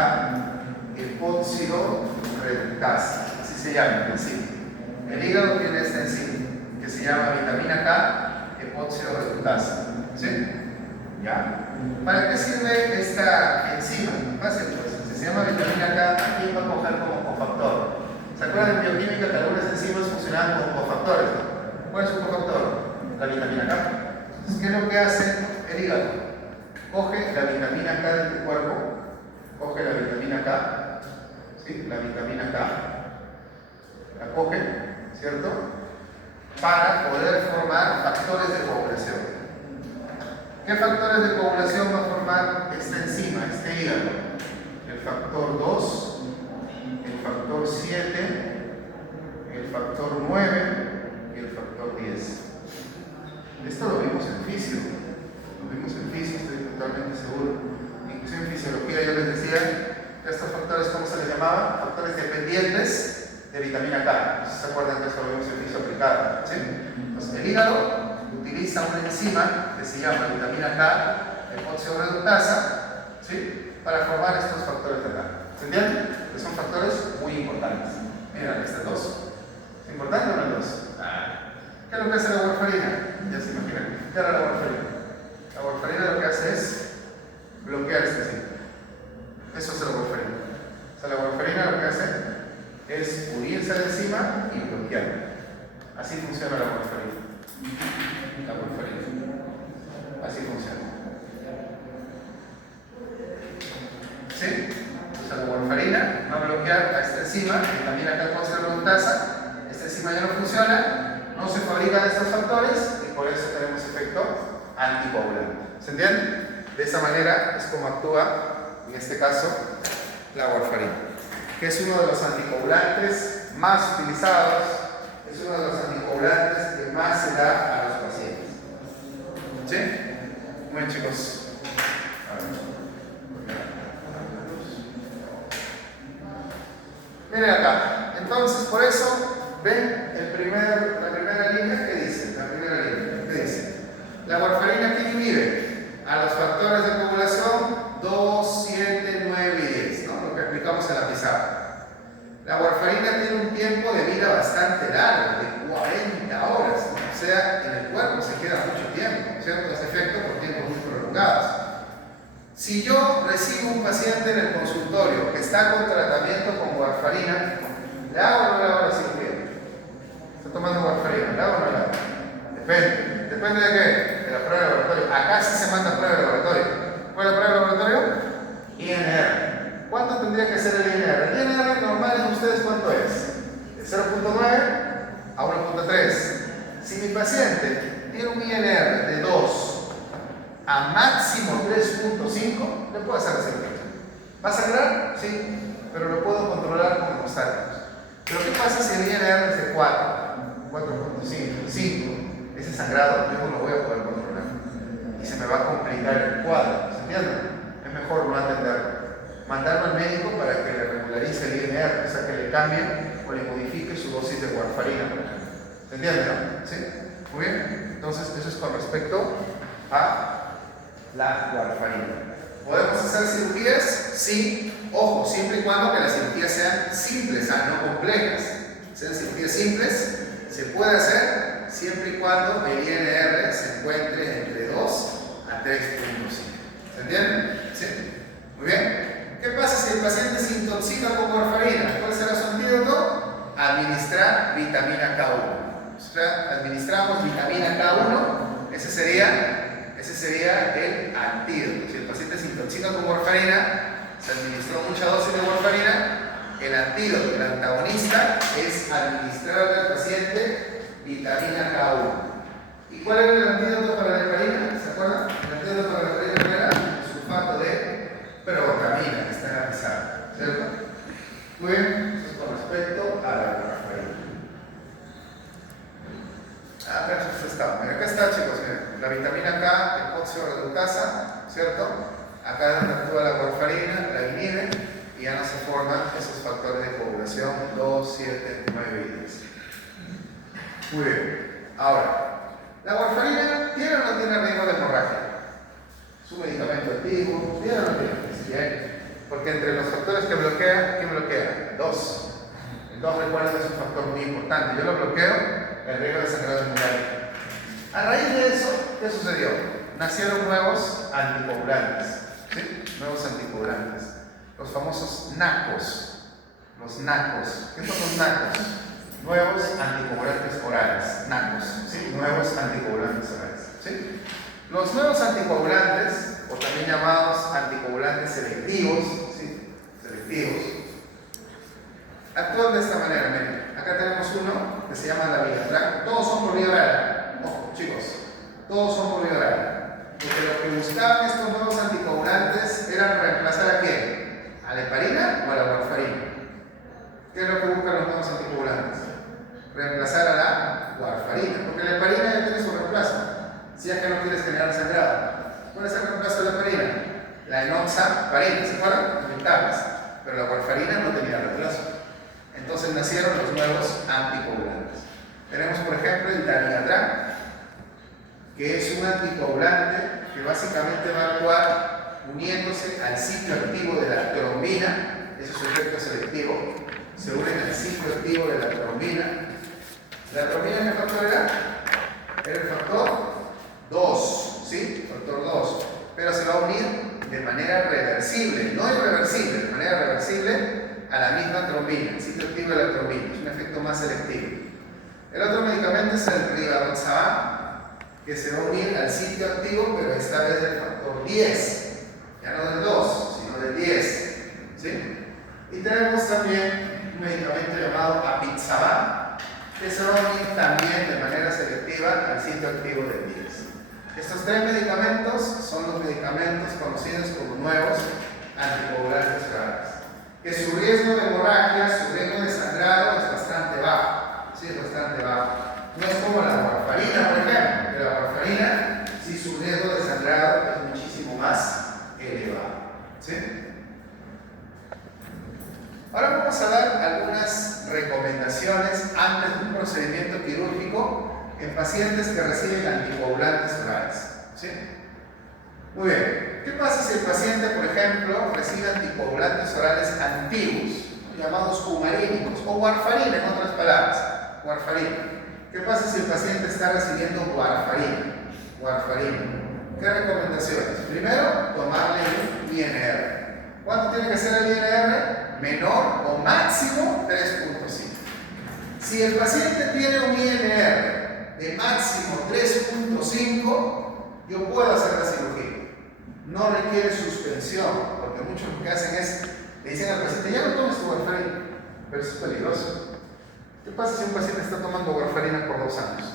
epóxido reductasa, así se llama el enzima. El hígado tiene esta enzima que se llama vitamina K epóxido reductasa, ¿sí? ¿Ya? ¿Para qué sirve esta enzima? Fácil, pues, si se llama vitamina K, aquí va a coger como cofactor. ¿Se acuerdan de bioquímica que algunas enzimas funcionaban como cofactores? ¿Cuál es un cofactor? La vitamina K. Entonces, ¿qué es lo que hace el hígado? Coge la vitamina K de tu cuerpo, coge la vitamina K, ¿sí? La vitamina K, la coge, ¿cierto? Para poder formar factores de coagulación. ¿Qué factores de coagulación va a formar esta enzima, este hígado? El factor 2, el factor 7, el factor 9 y el factor 10. Esto lo vimos en fisio. Estoy totalmente seguro. Incluso en fisiología yo les decía, estos factores, ¿cómo se les llamaba? Factores dependientes de vitamina K. No sé si se acuerdan que esto lo vimos en fisio aplicada, ¿sí? Entonces, el hígado utiliza una enzima que se llama vitamina K, epóxido reductasa, ¿sí? Para formar estos factores de acá. ¿Se entiende? Que son factores muy importantes. Miren, estas dos. ¿Es importante o no las dos? ¿Qué es lo que hace la warfarina? Ya se imaginan. ¿Qué era la warfarina? La warfarina lo que hace es bloquear este enzima. Eso es la warfarina. O sea, la warfarina lo que hace es unirse a la enzima y bloquearla. Así funciona la warfarina. Así funciona. ¿Sí? O sea, la warfarina va a bloquear a esta enzima, que también acá puede ser reductasa. Esta enzima ya no funciona, no se fabrican estos factores y por eso tenemos efecto anticoagulante. ¿Se entiende? De esa manera es como actúa, en este caso, La warfarina, que es uno de los anticoagulantes más utilizados, es uno de los anticoagulantes que más se da a los pacientes. ¿Sí? Muy bien, chicos. Miren acá. Entonces, por eso, ven la primera línea que dice. La primera línea, ¿qué dice? La warfarina que inhibe a los factores de coagulación 2, 7, 9 y 10, ¿no? Lo que explicamos en la pizarra. La warfarina tiene un tiempo de vida bastante largo, de 40 horas, ¿no? O sea, en el cuerpo se queda mucho tiempo, ¿cierto? Este efecto por tiempos muy prolongados. Si yo recibo un paciente en el consultorio que está con tratamiento con warfarina, ¿le hago o no le hago la cirugía? ¿Está tomando warfarina? ¿Le hago o no le hago? Depende. ¿Depende de qué? De la prueba de laboratorio. Acá sí se manda prueba de laboratorio. ¿Cuál es la prueba de laboratorio? INR. ¿Cuánto tendría que ser el INR? El INR normal en ustedes, ¿cuánto es? De 0.9 a 1.3. Si mi paciente tiene un INR de 2 a máximo 3.5, le puedo hacer la cirugía. ¿Va a sangrar? Sí, pero lo puedo controlar con hemostáticos. Pero ¿qué pasa si el INR es de 4, 4.5, 5? Ese sangrado yo no lo voy a poder controlar y se me va a complicar el cuadro. ¿Se entiende? Es mejor no atenderlo. Mandarlo al médico para que le regularice el INR, o sea, que le cambie o le modifique su dosis de warfarina, por ejemplo. ¿Se entiende, no? ¿Sí? Muy bien. Entonces, eso es con respecto a la warfarina. ¿Podemos hacer cirugías? Sí. Ojo, siempre y cuando que las cirugías sean simples, no complejas. Sean cirugías simples, se puede hacer siempre y cuando el INR se encuentre entre 2 a 3.5. ¿Se entiende? Sí. Muy bien. ¿Qué pasa si el paciente se intoxica con warfarina? ¿Cuál será su antídoto? Administrar vitamina K1. O sea, administramos vitamina K1, ese sería el antídoto. Si el paciente se intoxica con warfarina, se administró mucha dosis de warfarina, el antídoto, el antagonista, es administrar al paciente vitamina K1. ¿Y cuál era el antídoto para la heparina? ¿Se acuerdan? El antídoto para la heparina era el sulfato de protamina, que está en la pizarra, ¿cierto? Muy bien, eso es con respecto a la warfarina. Acá está, chicos, miren, la vitamina K, hipóxido reductasa, ¿cierto? Acá es donde actúa la warfarina, la inhibe y ya no se forman esos factores de coagulación 2, 7, 9 y 10. Muy bien. Ahora, ¿la warfarina tiene o no tiene riesgo de hemorragia? ¿Es un medicamento activo? ¿Tiene o no tiene? Bien. Porque entre los factores que bloquea, ¿qué bloquea? 2. El 2, recuerden, es un factor muy importante. Yo lo bloqueo, el riesgo de sangrado es muy alto. A raíz de eso, ¿qué sucedió? Nacieron nuevos anticoagulantes. ¿Sí? Nuevos anticoagulantes. Los famosos NACOS. Los NACOS. ¿Qué son los NACOS? Nuevos anticoagulantes orales. NACOS. ¿Sí? Nuevos anticoagulantes orales. ¿Sí? Los nuevos anticoagulantes, o también llamados anticoagulantes selectivos, ¿sí? Selectivos, actúan de esta manera. Miren, acá tenemos uno que se llama la Vigatran. Todos son por vía oral. Ojo, chicos, todos son por vía oral. Porque lo que buscaban estos nuevos anticoagulantes era reemplazar a quién? ¿A la heparina o a la warfarina? ¿Qué es lo que buscan los nuevos anticoagulantes? Reemplazar a la warfarina, porque la heparina ya tiene su reemplazo. Si es que no quieres generar sangrado, ¿cuál es el reemplazo de la heparina? La enoxaparina, ¿se acuerdan? Inyectables. Pero la warfarina no tenía reemplazo. Entonces nacieron los nuevos anticoagulantes. Tenemos, por ejemplo, el Dabigatran, que es un anticoagulante que básicamente va a actuar uniéndose al ciclo activo de la trombina. Ese es su efecto selectivo. Se unen al ciclo activo de la trombina. ¿La trombina qué factor era? Era el factor 2, ¿sí? Factor 2. Pero se va a unir de manera reversible, no irreversible, de manera reversible a la misma trombina, el ciclo activo de la trombina. Es un efecto más selectivo. El otro medicamento es el Rivaroxaban, que se va a unir al sitio activo, pero esta vez del factor 10. Ya no del 2, sino del 10. ¿Sí? Y tenemos también un medicamento llamado Apixaban, que se va a unir también de manera selectiva al sitio activo del 10. Estos tres medicamentos son los medicamentos conocidos como nuevos anticoagulantes orales. que su riesgo de hemorragia, su riesgo de sangrado es bastante bajo. Sí, es bastante bajo. No es como la warfarina, por ejemplo, que la warfarina, sí, su riesgo de sangrado es muchísimo más elevado. ¿Sí? Ahora vamos a dar algunas recomendaciones antes de un procedimiento quirúrgico en pacientes que reciben anticoagulantes orales. ¿Sí? Muy bien. ¿Qué pasa si el paciente, por ejemplo, recibe anticoagulantes orales antiguos, llamados humarínicos, o warfarina, en otras palabras? Warfarina. ¿Qué pasa si el paciente está recibiendo warfarina? Warfarina. ¿Qué recomendaciones? Primero, tomarle un INR. ¿Cuánto tiene que ser el INR? Menor o máximo 3.5. Si el paciente tiene un INR de máximo 3.5, yo puedo hacer la cirugía. No requiere suspensión, porque muchos lo que hacen es, le dicen al paciente, ya no tomes tu warfarina, pero eso es peligroso. ¿Qué pasa si un paciente está tomando warfarina por 2 años?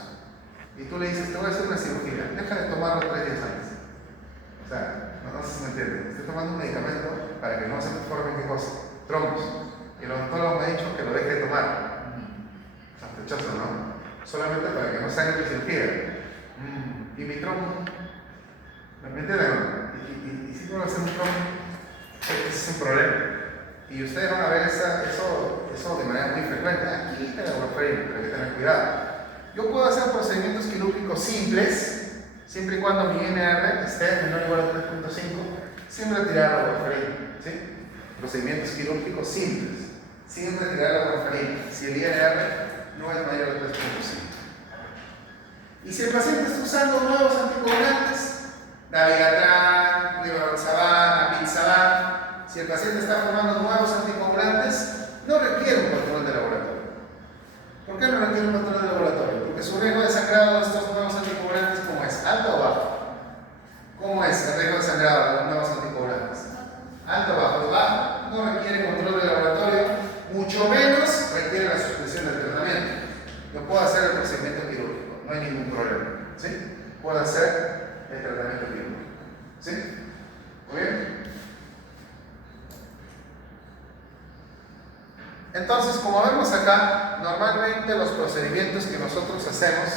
Y tú le dices, te voy a hacer una cirugía, deja de tomarlo 3 días antes. O sea, no sé si me entienden. Estoy tomando un medicamento para que no se me formen qué cosa, trombos. Y el odontólogo me ha dicho que lo deje de tomar. Sospechoso, ¿no? Solamente para que no salga mi cirugía. Y mi trombo, ¿me entienden? Y si no hacen un trombo, ese es un problema. Y ustedes van a ver eso de manera muy frecuente. Aquí tengo warfarina, pero hay que tener cuidado. Yo puedo hacer procedimientos quirúrgicos simples, siempre y cuando mi INR esté menor o igual a 3.5, sin retirar la warfarina. ¿Sí? Procedimientos quirúrgicos simples, sin retirar la warfarina, si el INR no es mayor a 3.5. Y si el paciente está usando nuevos anticoagulantes, Dabigatran, Rivaroxaban, Apixaban, si el paciente está formando nuevos anticoagulantes, no requiere un control de laboratorio. ¿Por qué no requiere un control de laboratorio? Porque su riesgo de sangrado de estos nuevos anticoagulantes, ¿cómo es? ¿Alto o bajo? ¿Cómo es el riesgo de sangrado de los nuevos anticoagulantes? Alto o bajo. Es bajo. No requiere control de laboratorio, mucho menos requiere la suspensión del tratamiento. Yo puedo hacer el procedimiento quirúrgico, no hay ningún problema. ¿Sí? Puedo hacer el tratamiento quirúrgico. ¿Sí? ¿Muy bien? Entonces, como vemos acá, normalmente los procedimientos que nosotros hacemos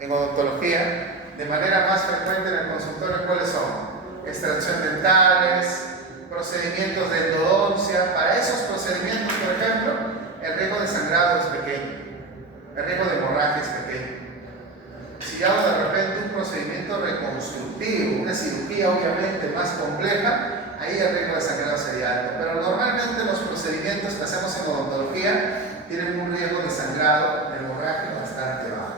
en odontología de manera más frecuente en el consultorio, ¿cuáles son? Extracción dentales, procedimientos de endodoncia. Para esos procedimientos, por ejemplo, el riesgo de sangrado es pequeño, el riesgo de hemorragia es pequeño. Si hago de repente un procedimiento reconstructivo, una cirugía obviamente más compleja, ahí el riesgo de sangrado sería alto. Pero normalmente los procedimientos que hacemos en odontología tienen un riesgo de sangrado, de hemorragia bastante bajo.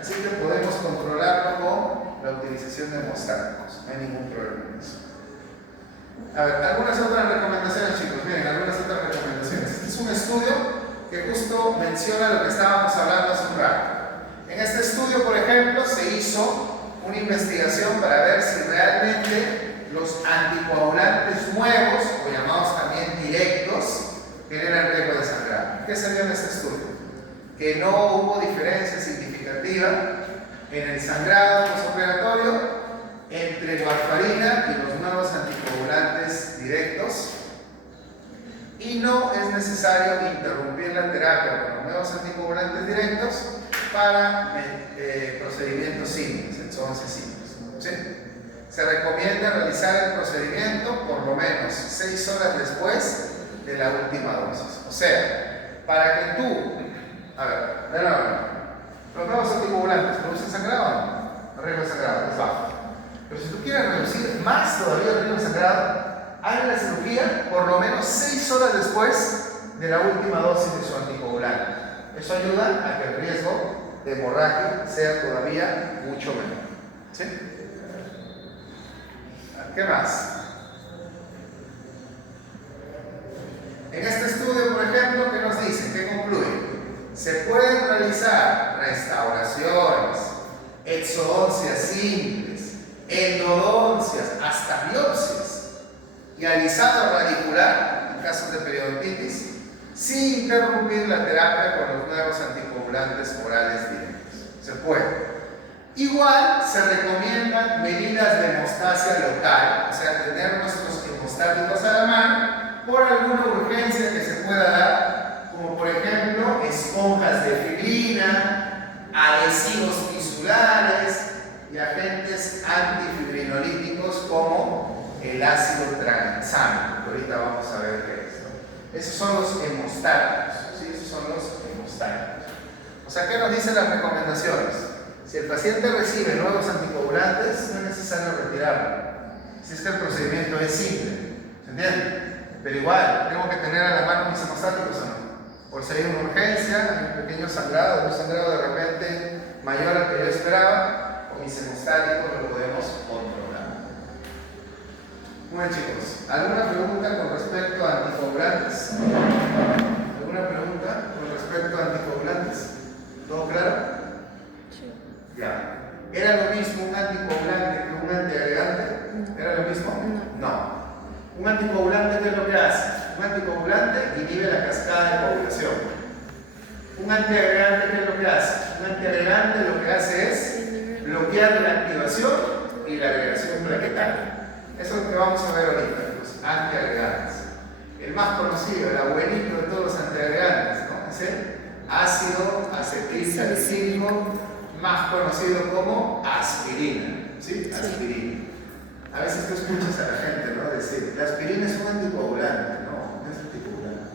Así que podemos controlarlo con la utilización de hemostáticos. No hay ningún problema en eso. A ver, algunas otras recomendaciones, chicos. Miren, algunas otras recomendaciones. Este es un estudio que justo menciona lo que estábamos hablando hace un rato. En este estudio, por ejemplo, se hizo una investigación para ver si realmente los anticoagulantes nuevos, o llamados también directos, generan riesgo de sangrado. ¿Qué se vio en este estudio? Que no hubo diferencia significativa en el sangrado postoperatorio entre warfarina y los nuevos anticoagulantes directos, y no es necesario interrumpir la terapia con los nuevos anticoagulantes directos para procedimientos simples, entonces simples. ¿Sí? Se recomienda realizar el procedimiento por lo menos 6 horas después de la última dosis. O sea, para que tú, a ver, de nuevo, los nuevos anticoagulantes producen sangrado o no? El riesgo de sangrado es bajo. Pero si tú quieres reducir más todavía el riesgo de sangrado, hagan la cirugía por lo menos 6 horas después de la última dosis de su anticoagulante. Eso ayuda a que el riesgo de hemorragia sea todavía mucho menor. ¿Sí? ¿Qué más? En este estudio, por ejemplo, ¿qué nos dice? ¿Qué concluye? Se pueden realizar restauraciones, exodoncias simples, endodoncias, hasta biopsias y alisado radicular en casos de periodontitis sin interrumpir la terapia con los nuevos anticoagulantes orales directos. Se puede. Igual se recomiendan medidas de hemostasia local, o sea, tener nuestros hemostáticos a la mano por alguna urgencia que se pueda dar, como por ejemplo esponjas de fibrina, adhesivos tisulares y agentes antifibrinolíticos como el ácido tranexámico. Ahorita vamos a ver qué es, ¿no? Esos son los hemostáticos, ¿sí? Esos son los hemostáticos. O sea, ¿qué nos dicen las recomendaciones? Si el paciente recibe nuevos anticoagulantes, no es necesario retirarlo. Si es que el procedimiento es simple, ¿se entiende? Pero igual, tengo que tener a la mano mis hemostáticos o no. Por si hay una urgencia, hay un pequeño sangrado, un sangrado de repente mayor al que yo esperaba, con mis hemostáticos lo podemos controlar. Muy bien, chicos, ¿alguna pregunta con respecto a anticoagulantes? ¿Alguna pregunta con respecto a anticoagulantes? ¿Todo claro? Sí. Ya. ¿Era lo mismo un anticoagulante que un antiagregante? ¿Era lo mismo? No. Un anticoagulante, ¿qué es lo que hace? Un anticoagulante inhibe la cascada de coagulación. Un antiagregante, ¿qué es lo que hace? Un antiagregante lo que hace es bloquear la activación y la agregación plaquetaria. Eso es lo que vamos a ver ahorita, los antiagregantes. El más conocido, el abuelito de todos los antiagregantes, ¿no? Es el ácido acetilsalicílico, más conocido como aspirina. ¿Sí? Aspirina. A veces tú escuchas a la gente, ¿no? Decir, la aspirina es un anticoagulante. No, no es anticoagulante.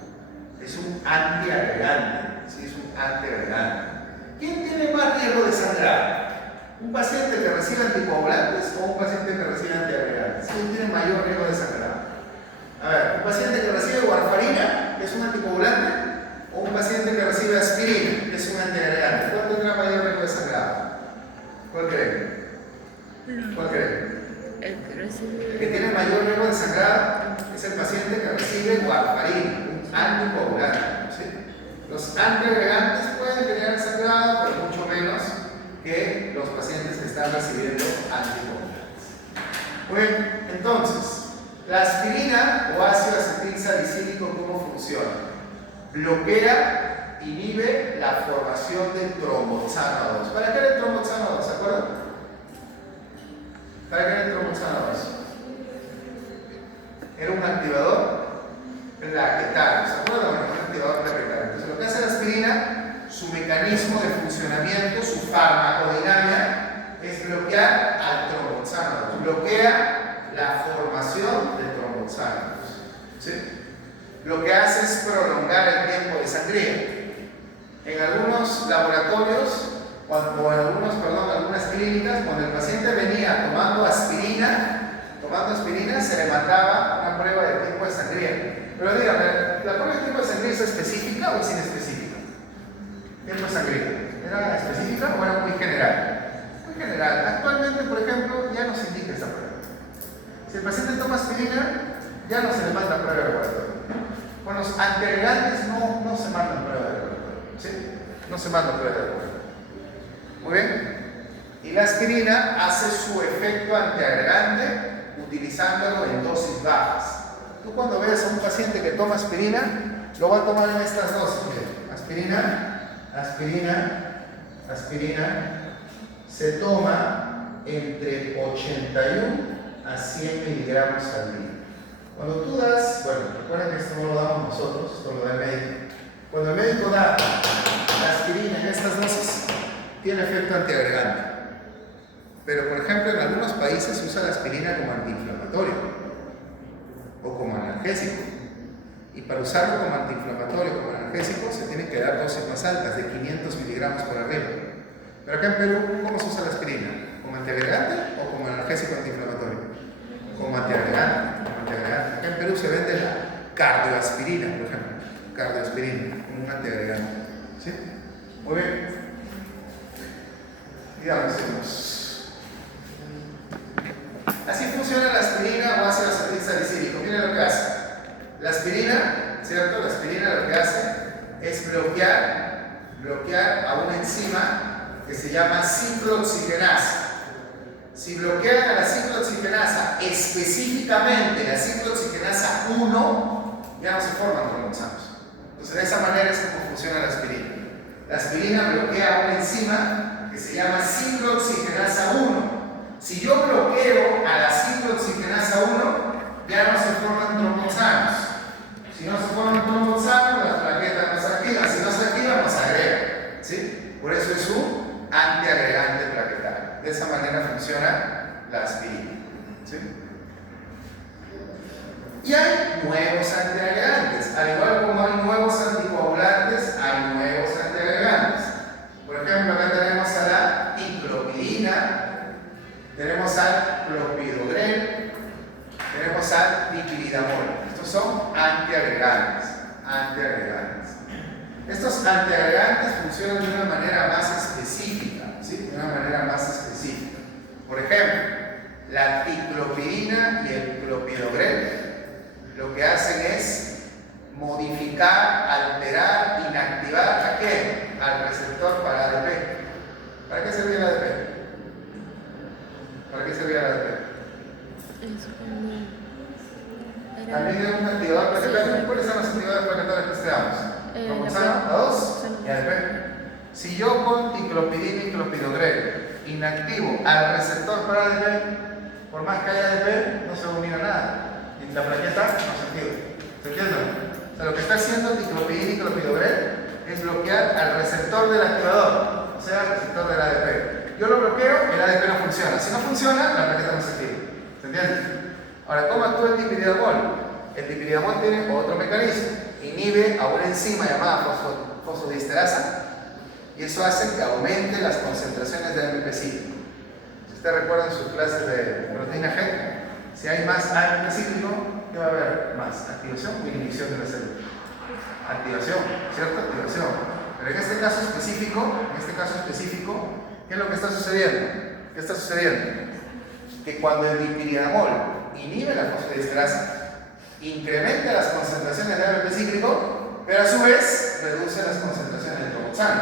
Es un antiagregante. ¿Sí? Es un antiagregante. ¿Quién tiene más riesgo de sangrar? ¿Un paciente que recibe anticoagulantes o un paciente que recibe antiagregantes? ¿Quién tiene mayor riesgo de sangrar? A ver, ¿un paciente que recibe warfarina, que es un anticoagulante, o un paciente que recibe aspirina, que es un antiagregante? ¿Cuál tendrá mayor riesgo de sangrado? ¿Cuál creen? ¿Cuál creen? El que recibe. El que tiene mayor riesgo de sangrado es el paciente que recibe warfarina, un anticoagulante. ¿Sí? Los antiagregantes pueden generar sangrado, pero mucho menos que los pacientes que están recibiendo anticoagulantes. Bueno, entonces, la aspirina o ácido acetilsalicílico, ¿cómo funciona? Bloquea, inhibe la formación de tromboxano 2. ¿Para qué era el tromboxano 2? ¿Se acuerdan? ¿Para qué era el tromboxano 2? Era un activador plaquetario. ¿Se acuerdan? Un activador plaquetario. Entonces, lo que hace la aspirina, su mecanismo de funcionamiento, su farmacodinámica, es bloquear al tromboxano 2. Bloquea la formación de tromboxano 2. ¿Sí? Lo que hace es prolongar el tiempo de sangría. En algunos laboratorios, o en algunas clínicas, cuando el paciente venía tomando aspirina, se le mandaba una prueba de tiempo de sangría. Pero dígame, ¿la prueba de tiempo de sangría es específica o es inespecífica? Tiempo de sangría. ¿Era específica o era muy general? Muy general. Actualmente, por ejemplo, ya no se indica esa prueba. Si el paciente toma aspirina, ya no se le manda prueba de laboratorio. Con los antiagregantes no se mandan prueba de laboratorio. ¿Sí? No se mandan prueba de laboratorio. Muy bien. Y la aspirina hace su efecto antiagregante utilizándolo en dosis bajas. Tú cuando ves a un paciente que toma aspirina, lo va a tomar en estas dosis. Aspirina. Se toma entre 81 a 100 miligramos al día. Cuando tú das, bueno, recuerden que esto no lo damos nosotros, esto lo da el médico. Cuando el médico da la aspirina en estas dosis, tiene efecto antiagregante. Pero, por ejemplo, en algunos países se usa la aspirina como antiinflamatorio o como analgésico. Y para usarlo como antiinflamatorio o como analgésico se tienen que dar dosis más altas, de 500 miligramos por arriba. Pero acá en Perú, ¿cómo se usa la aspirina? ¿Como antiagregante o como analgésico antiinflamatorio? Como antiagregante. Acá en Perú se vende la cardioaspirina, por ejemplo. Cardioaspirina, como un antiagregante. ¿Sí? Muy bien. Digamos, así funciona la aspirina o ácido acetilsalicílico. Miren lo que hace. La aspirina, ¿cierto? La aspirina lo que hace es bloquear a una enzima que se llama ciclooxigenasa. Si bloquean a la ciclooxigenasa, específicamente la ciclooxigenasa 1, ya no se forman tromboxanos. Entonces, de esa manera es como funciona la aspirina. La aspirina bloquea a una enzima que se llama ciclooxigenasa 1. Si yo bloqueo a la ciclooxigenasa 1, ya no se forman tromboxanos. Si no se forma un tromboxano, las plaquetas no se activan. Si no se activan, no se agregan. ¿Sí? Por eso es un antiagregante plaquetario. De esa manera funciona la aspirina. ¿Sí? Y hay nuevos antiagregantes. Al igual como hay nuevos anticoagulantes, hay nuevos antiagregantes. Por ejemplo, acá tenemos a la ticlopidina, tenemos al clopidogrel, tenemos al dipiridamol. Estos son antiagregantes. Estos antiagregantes funcionan de una manera más específica, ¿sí? De una manera más específica. Por ejemplo, la ticlopidina y el clopidogrel lo que hacen es modificar, alterar, inactivar ¿a qué? Al receptor para ADP. ¿Para qué servía el ADP? ¿Para qué servía el ADP? Eso cuando era... También es un activador plaquetario. ¿Cuáles son los activadores plaquetarios que estudiamos? Tromboxano, A2 y ADP. Si yo con ticlopidina y clopidogrel inactivo al receptor para ADP, por más que haya ADP, no se va a unir a nada. Y la plaqueta no se activa. ¿Se entiende? O sea, lo que está haciendo ticlopidina y clopidogrel es bloquear al receptor del activador, o sea, al receptor del ADP. Yo lo bloqueo, el ADP no funciona. Si no funciona, la plaqueta no se activa. ¿Se entiende? Ahora, ¿cómo actúa el dipiridamol? El dipiridamol tiene otro mecanismo. Inhibe a una enzima llamada fosfodiesterasa y eso hace que aumente las concentraciones de AMP cíclico. Si usted recuerda en sus clases de proteína G, si hay más AMP cíclico, ¿qué va a haber? Más activación o inhibición de la célula. Activación, ¿cierto? Activación. Pero en este caso específico, ¿qué es lo que está sucediendo? ¿Qué está sucediendo? Que cuando el dipiridamol inhibe la fosfodiesterasa, incrementa las concentraciones de AMP cíclico, pero a su vez reduce las concentraciones de tromboxano.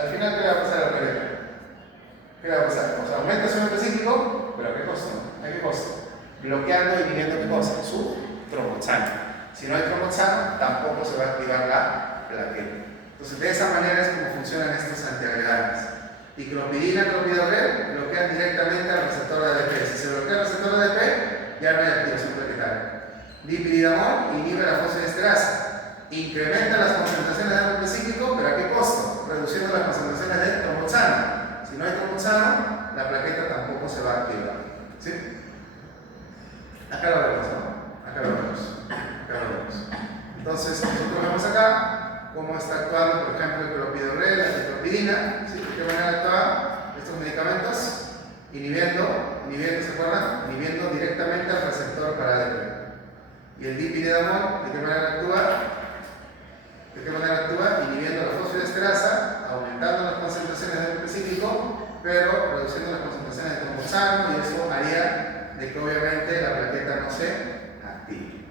Al final, ¿qué le va a pasar a la plaqueta? ¿Qué le va a pasar? O sea, aumenta su AMP cíclico, pero ¿a qué costo? ¿A qué costo? Bloqueando y inhibiendo ¿qué cosa? Su tromboxano. Si no hay tromboxano, tampoco se va a activar la plaqueta. Entonces, de esa manera es como funcionan estos antiagregantes. Ticlopidina, clopidogrel bloquean directamente al receptor de ADP. Si se bloquea el receptor de ADP, ya no hay activación plaquetaria. Dipiridamol inhibe la fosfodiesterasa, incrementa las concentraciones de AMP cíclico, pero ¿a qué costo? Reduciendo las concentraciones de tromboxano. Si no hay tromboxano, la plaqueta tampoco se va a activar. ¿Sí? Acá lo vemos, ¿no? Acá lo vemos. Entonces, nosotros vemos acá cómo está actuando, por ejemplo, el clopidogrel, la ticlopidina, ¿sí? ¿De qué manera actúan estos medicamentos? ¿se acuerdan? Inhibiendo directamente al receptor para ADP. Y el dipiridamol, ¿de qué manera actúa? Inhibiendo la fosfodiesterasa, aumentando las concentraciones de AMP cíclico, pero reduciendo las concentraciones de tromboxano, y eso haría de que obviamente la plaqueta no se active.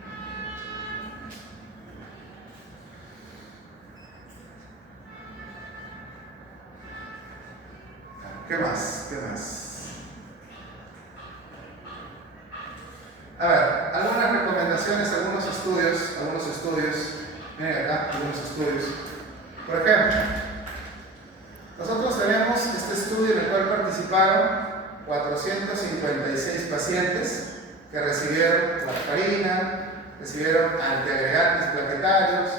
¿Qué más? A ver, algunas recomendaciones, algunos estudios. Miren acá, algunos estudios. Por ejemplo, nosotros tenemos este estudio en el cual participaron 456 pacientes que recibieron warfarina, recibieron antiagregantes plaquetarios,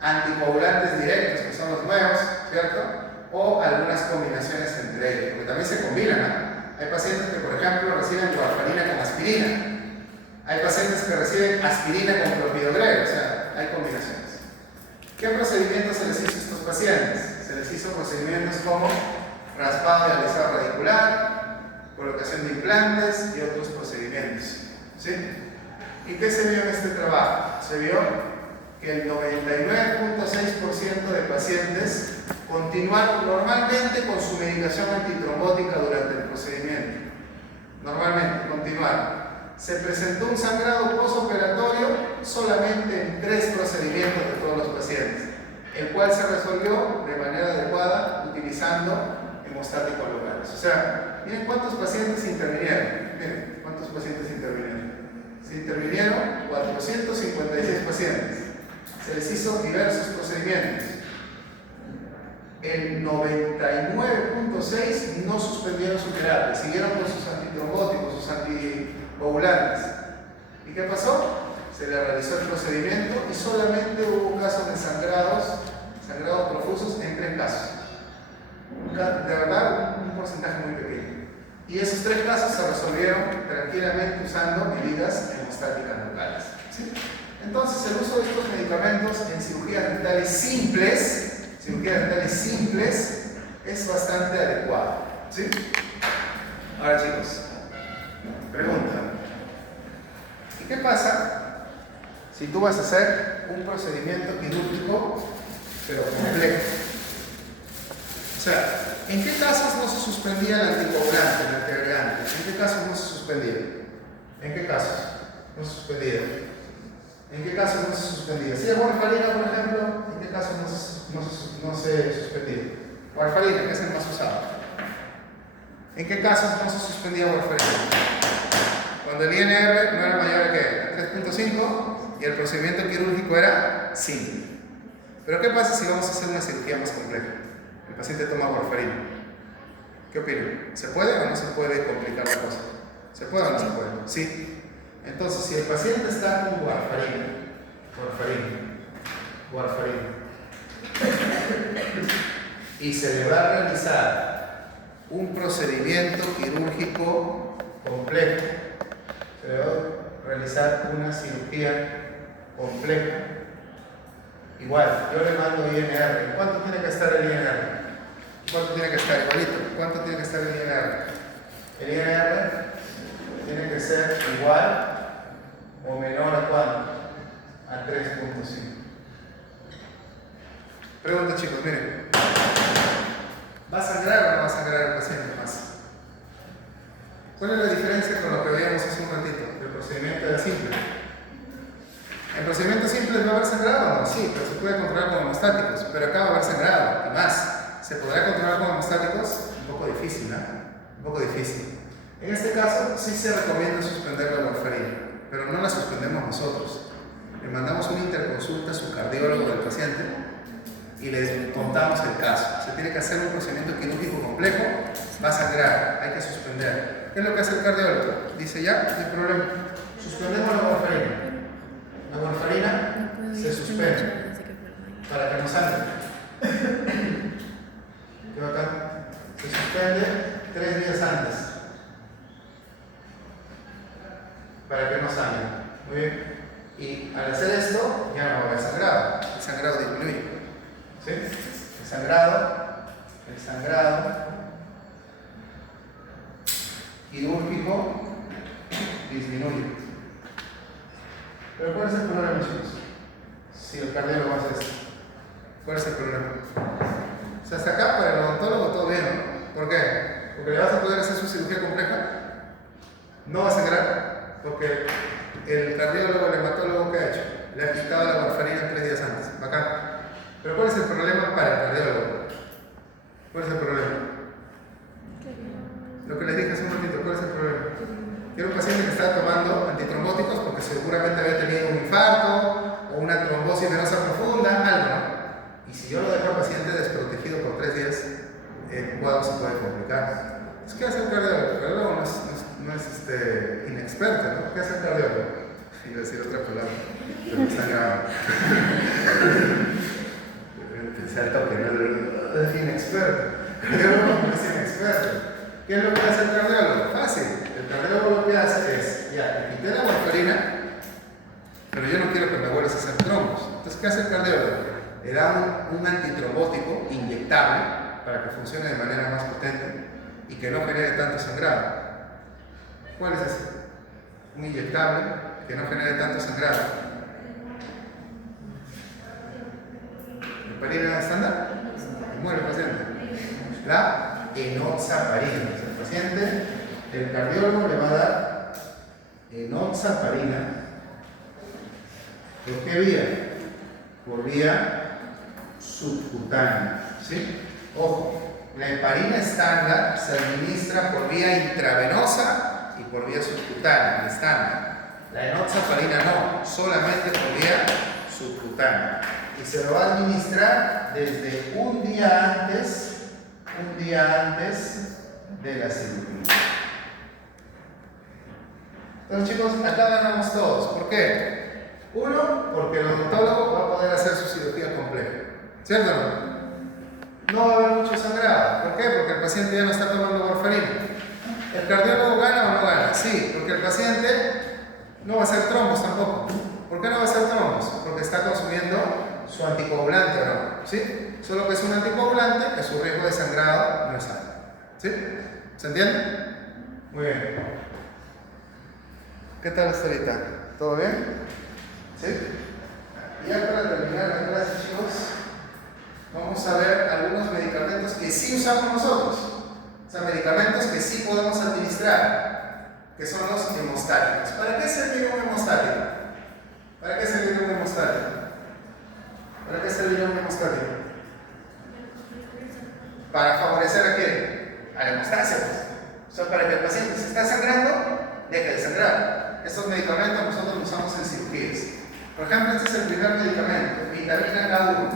anticoagulantes directos, que son los nuevos, ¿cierto? O algunas combinaciones entre ellos, porque también se combinan, ¿no? Hay pacientes que, por ejemplo, reciben warfarina con aspirina. Hay pacientes que reciben aspirina con clopidogrel, o sea, hay combinaciones. ¿Qué procedimientos se les hizo a estos pacientes? Se les hizo procedimientos como raspado y alisado radicular, colocación de implantes y otros procedimientos. ¿Sí? ¿Y qué se vio en este trabajo? Se vio que el 99.6% de pacientes continuaron normalmente con su medicación antitrombótica durante el procedimiento. Normalmente, continuaron. Se presentó un sangrado postoperatorio solamente en 3 procedimientos de todos los pacientes, el cual se resolvió de manera adecuada utilizando hemostáticos locales. O sea, miren cuántos pacientes intervinieron. Miren cuántos pacientes intervinieron. Se intervinieron 456 pacientes. Se les hizo diversos procedimientos. El 99.6% no suspendieron su terapia, siguieron con sus antitrombóticos, sus anticoagulantes. ¿Y qué pasó? se le realizó el procedimiento y solamente hubo casos de sangrados profusos en 3 casos. De verdad, un porcentaje muy pequeño. Y esos 3 casos se resolvieron tranquilamente usando medidas hemostáticas locales. ¿Sí? Entonces, el uso de estos medicamentos en cirugías dentales simples, es bastante adecuado. ¿Sí? Ahora, chicos, pregunta. ¿Y qué pasa si tú vas a hacer un procedimiento quirúrgico, pero complejo? O sea, ¿en qué casos no se suspendía el anticoagulante, el antiagregante? ¿En qué casos no se suspendía? ¿En qué casos no se suspendía? ¿En qué casos no se suspendía? Si es warfarina, por ejemplo, ¿en qué casos no se suspendía? Warfarina, que es el más usado. ¿En qué casos no se suspendía warfarina? Cuando el INR no era mayor que 3.5 y el procedimiento quirúrgico era simple. Pero ¿qué pasa si vamos a hacer una cirugía más compleja? El paciente toma warfarina. ¿Qué opinan? ¿Se puede o no se puede complicar la cosa? ¿Se puede o no se puede? Sí. Entonces, si el paciente está con warfarina, y se le va a realizar un procedimiento quirúrgico complejo, se le va a realizar una cirugía compleja, igual, yo le mando INR. ¿Cuánto tiene que estar el INR? ¿Cuánto tiene que estar, igualito? ¿Cuánto tiene que estar el INR? El INR tiene que ser igual o menor a ¿cuánto? A 3.5. Pregunta, chicos, miren. ¿Va a sangrar o no va a sangrar el paciente más? ¿Cuál es la diferencia con lo que veíamos hace un ratito? El procedimiento era simple. ¿En procedimientos simples va a haber sangrado o no? Sí, pero se puede controlar con hemostáticos. Pero acá va a haber sangrado y más. ¿Se podrá controlar con hemostáticos? Un poco difícil, ¿no? Un poco difícil. En este caso, sí se recomienda suspender la warfarina, pero no la suspendemos nosotros. Le mandamos una interconsulta a su cardiólogo del paciente y le contamos el caso. Se tiene que hacer un procedimiento quirúrgico complejo, va a sangrar, hay que suspender. ¿Qué es lo que hace el cardiólogo? Dice ya, no hay problema, suspendemos la warfarina. La warfarina se suspende para que no sangre. ¿Qué bacán? Se suspende 3 días antes para que no sangre. Muy bien. Y al hacer esto, ya no va a haber sangrado. El sangrado disminuye. ¿Sí? El sangrado quirúrgico disminuye. Pero ¿cuál es el problema, chicos? Si el cardiólogo hace esto, ¿cuál es el problema? O sea, hasta acá para el odontólogo todo bien, ¿no? ¿Por qué? Porque le vas a poder hacer su cirugía compleja, no va a sangrar, porque el cardiólogo, el hematólogo, ¿qué ha hecho? Le ha quitado la warfarina 3 días antes. Bacán. Pero ¿cuál es el problema para el cardiólogo? ¿Cuál es el problema? Lo que les dije hace un ratito, ¿cuál es el problema? Era un paciente que estaba tomando antitrombóticos porque seguramente había tenido un infarto o una trombosis venosa profunda, algo, ¿no? Y si yo lo dejo al paciente desprotegido por 3 días, el cuadro se puede complicar. ¿Qué hace el cardiólogo? El cardiólogo no es inexperto, ¿no? ¿Qué hace el cardiólogo? Iba a decir otra palabra, pero me está grabando. Pensar que no es inexperto. El cardiólogo no es inexperto. ¿Qué es lo que hace el cardiólogo? Fácil. El cardiólogo lo que hace es, ya, te quité la warfarina, pero yo no quiero que me vuelvas a hacer trombos. Entonces, ¿qué hace el cardiólogo? Le da un antitrombótico inyectable para que funcione de manera más potente y que no genere tanto sangrado. ¿Cuál es ese? Un inyectable que no genere tanto sangrado. ¿Heparina estándar? Muere el paciente. La enoxaparina. El paciente, el cardiólogo le va a dar enoxaparina. ¿Por qué vía? Por vía subcutánea. ¿Sí? Ojo, la heparina estándar se administra por vía intravenosa y por vía subcutánea, estándar. La enoxaparina no, solamente por vía subcutánea. Y se lo va a administrar desde un día antes de la cirugía. Entonces, chicos, acá ganamos todos. ¿Por qué? Uno, porque el odontólogo va a poder hacer su cirugía compleja. ¿Cierto o no? No va a haber mucho sangrado. ¿Por qué? Porque el paciente ya no está tomando warfarina. ¿El cardiólogo gana o no gana? Sí, porque el paciente no va a hacer trombos tampoco. ¿Por qué no va a hacer trombos? Porque está consumiendo su anticoagulante ahora, ¿sí? Solo que es un anticoagulante que su riesgo de sangrado no es alto. ¿Sí? ¿Se entiende? Muy bien. ¿Qué tal hasta ahorita? ¿Todo bien? ¿Sí? Y ya para terminar la clase, chicos, vamos a ver algunos medicamentos que sí usamos nosotros. O sea, medicamentos que sí podemos administrar, que son los hemostáticos. ¿Para qué serviría un hemostático? ¿Para qué serviría un hemostático? ¿Para qué serviría un hemostático? Para favorecer a quién? A la hemostasia, pues. O sea, para que el paciente se está sangrando, deje de sangrar. Estos medicamentos nosotros los usamos en cirugías. Por ejemplo, este es el primer medicamento, vitamina K1.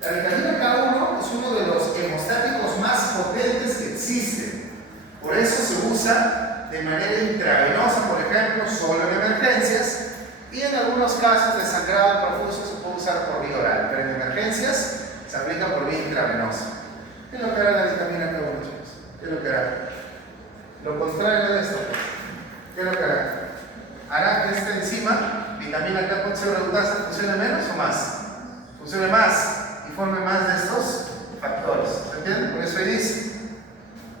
La vitamina K1 es uno de los hemostáticos más potentes que existen. Por eso se usa de manera intravenosa, por ejemplo, solo en emergencias, y en algunos casos de sangrado profuso se puede usar por vía oral, pero en emergencias se aplica por vía intravenosa. ¿Qué es lo que hará la vitamina K1, chicos? ¿Qué es lo que hará? Lo contrario de esto, pues. ¿Qué es lo que hará? Hará que esta enzima, vitamina K reductasa, funcione menos o más. Funcione más y forme más de estos factores. ¿Se entiende? Por eso ahí dice,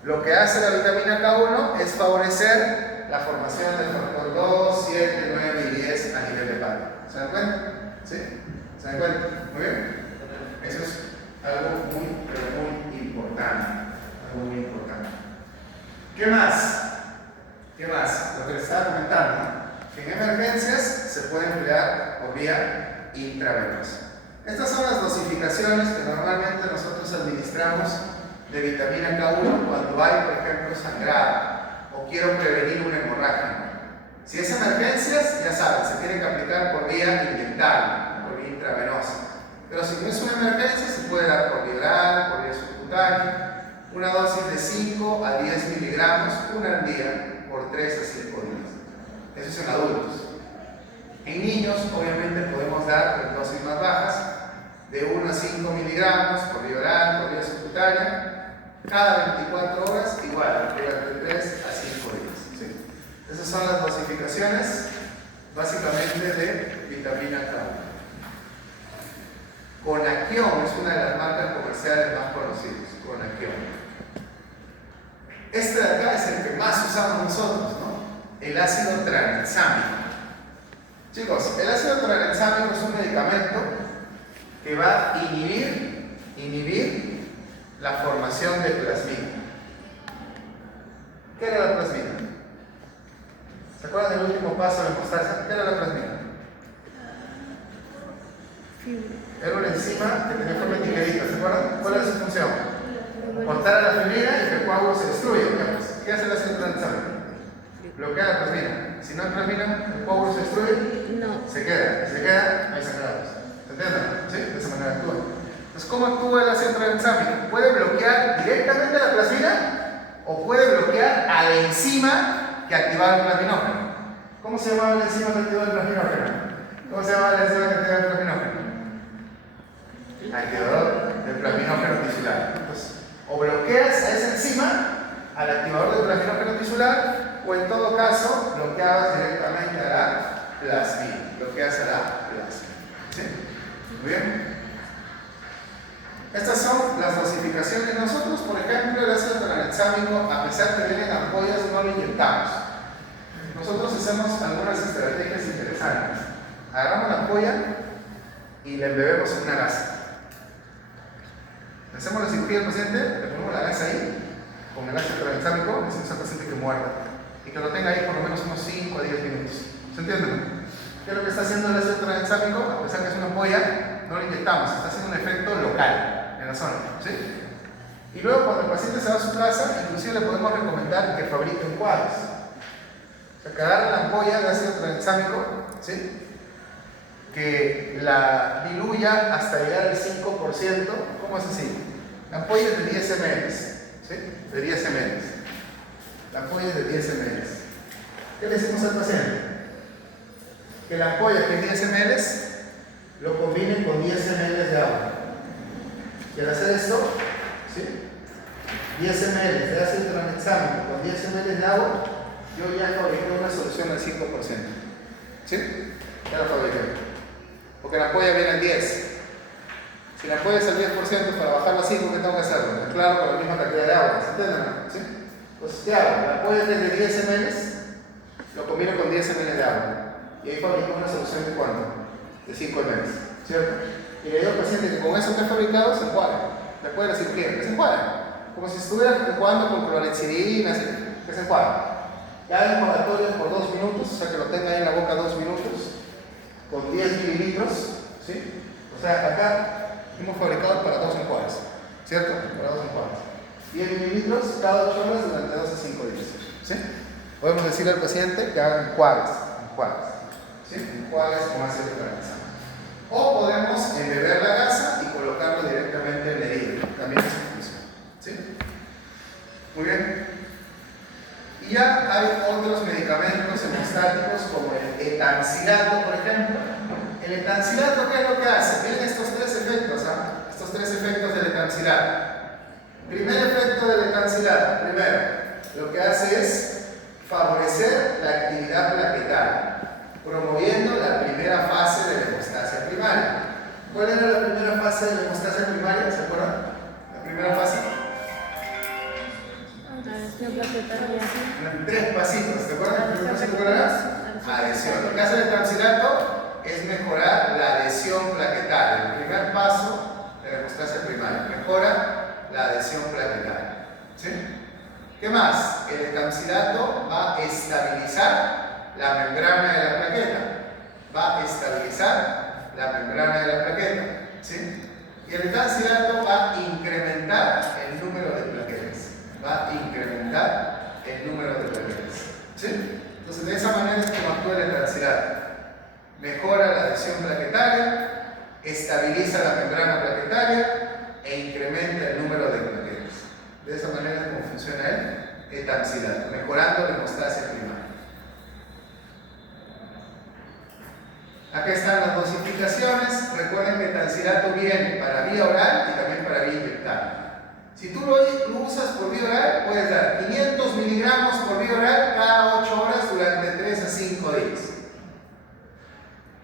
lo que hace la vitamina K1 es favorecer la formación del factor 2, 7, 9 y 10 a nivel hepático. ¿Se dan cuenta? ¿Sí? ¿Se dan cuenta? Muy bien. Eso es algo muy, pero muy importante. Algo muy importante. ¿Qué más? ¿Qué más? Lo que les estaba comentando, ¿no? Que en emergencias se puede emplear por vía intravenosa. Estas son las dosificaciones que normalmente nosotros administramos de vitamina K1 cuando hay, por ejemplo, sangrado o quiero prevenir una hemorragia. Si es emergencias, ya saben, se tiene que aplicar por vía inyectable, por vía intravenosa. Pero si no es una emergencia, se puede dar por vía oral, por vía subcutánea, una dosis de 5 a 10 miligramos, una al día, por 3 a 5 días. Eso es en adultos. En niños, obviamente, podemos dar dosis más bajas, de 1 a 5 miligramos, por vía oral, por vía subcutánea, cada 24 horas, igual, durante 3 a 5 días. ¿Sí? Esas son las dosificaciones, básicamente, de vitamina K1. Conaquion es una de las marcas comerciales más conocidas. Conaquion. Este de acá es el que más usamos nosotros, ¿no? El ácido tranexámico. Chicos, el ácido tranexámico es un medicamento que va a inhibir la formación de plasmina. ¿Qué era la plasmina? ¿Se acuerdan del último paso de hemostasia? ¿Qué era la plasmina? Era una enzima que tenía forma de tijerita, ¿se acuerdan? ¿Cuál era su función? Cortar a la fibrina y que el coágulo se destruya. ¿Qué hace el ácido tranexámico? Bloquea la plasmina. Si no hay plasmina, el coágulo se destruye, No. se queda. Si se queda, hay sangrados. ¿Se entiende? ¿Sí? De esa manera actúa. Entonces, ¿cómo actúa el ácido tranexámico? ¿Puede bloquear directamente la plasmina o puede bloquear a la enzima que activaba el plasminógeno? ¿Cómo se llamaba la enzima que activaba el plasminógeno? ¿Cómo se llamaba la enzima que activaba el plasminógeno? Activador del plasminógeno tisular. Entonces, o bloqueas a esa enzima, al activador del plasminógeno tisular, o en todo caso, bloqueabas directamente a la plasmina. Bloqueas a la plasmina. ¿Sí? Muy bien. Estas son las dosificaciones. Nosotros, por ejemplo, el ácido tranexámico, a pesar de que vienen ampollas, no lo inyectamos. Nosotros hacemos algunas estrategias interesantes. Agarramos la ampolla y la embebemos en una gasa. Hacemos la cirugía del paciente, le ponemos la gasa ahí, con el ácido tranexámico, decimos al paciente que muerda y que lo tenga ahí por lo menos unos 5 a 10 minutos. ¿Se entiende? ¿Qué es lo que está haciendo el ácido tranexámico? A pesar que es una ampolla, no lo inyectamos, está haciendo un efecto local en la zona. ¿Sí? Y luego, cuando el paciente se va a su casa, inclusive le podemos recomendar que fabrique enjuagues. O sea, que agarre la ampolla de ácido tranexámico, ¿sí? Que la diluya hasta llegar al 5%. ¿Cómo es así? La ampolla es de 10 ml, ¿sí? De 10 ml. La ampolla es de 10 ml. ¿Qué le decimos al paciente? que la ampolla, que es 10 ml, lo combinen con 10 ml de agua. ¿Quiere hacer esto? ¿Sí? 10 ml de ácido tranexámico con 10 ml de agua, yo ya fabriqué una solución al 5%. ¿Sí? Ya la fabriqué. Porque la ampolla viene al 10. Si la ampolla es al 10% para bajarlo a 5, ¿qué tengo que hacer? Mezclarlo con la misma cantidad de agua. ¿Se entienden? ¿Sí? Entonces, ¿qué hago? La ampolla es de 10 ml, lo combino con 10 ml de agua. Y ahí fabrico una solución de ¿cuánto? De 5 ml. ¿Cierto? Y le digo al paciente que con eso que he fabricado se enjuaga. Después de la cirugía, que se enjuaga. Como si estuviera jugando con clorexidina, que se enjuaga. Ya el enjuagatorio por 2 minutos, o sea que lo tenga ahí en la boca 2 minutos, con 10 mililitros, ¿sí? O sea, acá hemos fabricado para 2 enjuagues, ¿cierto? Para 2 enjuagues. 10 mililitros cada 8 horas durante 2 a 5 días, ¿sí? Podemos decirle al paciente que haga enjuagues, ¿sí? Enjuagues con ácido tranexámico. O podemos embeber la gasa y colocarlo directamente en la herida, también es una opción, ¿sí? Muy bien. Y ya hay otros medicamentos hemostáticos como el etancilato, por ejemplo. El etancilato, ¿qué es lo que hace? Miren estos 3 efectos, ¿ah? Estos 3 efectos del etancilato. Primer efecto del etancilato, primero, lo que hace es favorecer la actividad plaquetaria, promoviendo la primera fase de la hemostasia primaria. ¿Cuál era la primera fase de la hemostasia primaria? ¿Se acuerdan? La primera fase. En 3 pasitos, ¿te acuerdas? ¿El primer pasito cuál era? Adhesión. Lo que hace el etancilato es mejorar la adhesión plaquetaria. El primer paso de la hemostasia primaria, mejora la adhesión plaquetaria. ¿Sí? ¿Qué más? El etancilato va a estabilizar la membrana de la plaqueta. Va a estabilizar la membrana de la plaqueta. ¿Sí? Y el etancilato va a incrementar el número de plaquetas. Va a incrementar el número de plaquetas. ¿Sí? Entonces, de esa manera es como actúa el etancilato. Mejora la adhesión plaquetaria, estabiliza la membrana plaquetaria e incrementa el número de plaquetas. De esa manera es como funciona el etancilato, mejorando la hemostasia primaria. Acá están las dosificaciones. Recuerden que el etancilato viene para vía oral y también para vía inyectable. Si tú lo usas por vía oral, puedes dar 500 miligramos por vía oral cada 8 horas durante 3 a 5 días.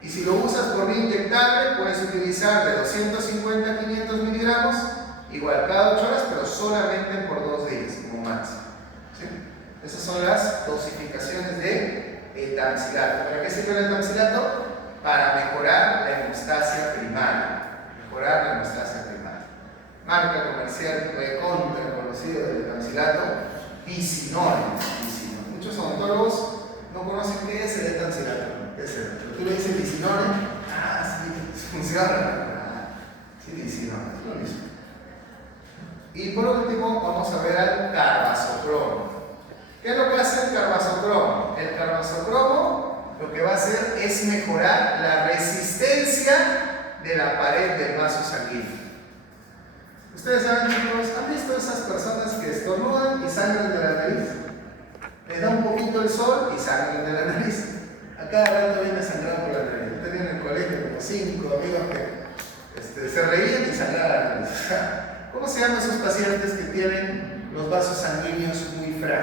Y si lo usas por vía inyectable, puedes utilizar de 250 a 500 miligramos, igual cada 8 horas, pero solamente por 2 días, como máximo. ¿Sí? Esas son las dosificaciones de etancilato. ¿Para qué sirve el etancilato? Para mejorar la hemostasia primaria. Mejorar la hemostasia primaria. Marca comercial recontra conocido del etancilato, Vicinol. Muchos odontólogos no conocen qué es el etancilato. ¿Qué es eso? Pero tú le dices Vicinol, sí, funciona. Sí, Vicinol, es lo mismo. Y por último, vamos a ver al carbazocromo. ¿Qué es lo que hace el carbazocromo? El carbazocromo lo que va a hacer es mejorar la resistencia de la pared del vaso sanguíneo. Ustedes saben, chicos, ¿han visto esas personas que estornudan y sangran de la nariz? Les da un poquito el sol y sangran de la nariz. A cada rato viene sangrando por la nariz. Yo tenía en el colegio como 5 amigos que se reían y sangraban la nariz. ¿Cómo se llaman esos pacientes que tienen los vasos sanguíneos muy frágiles?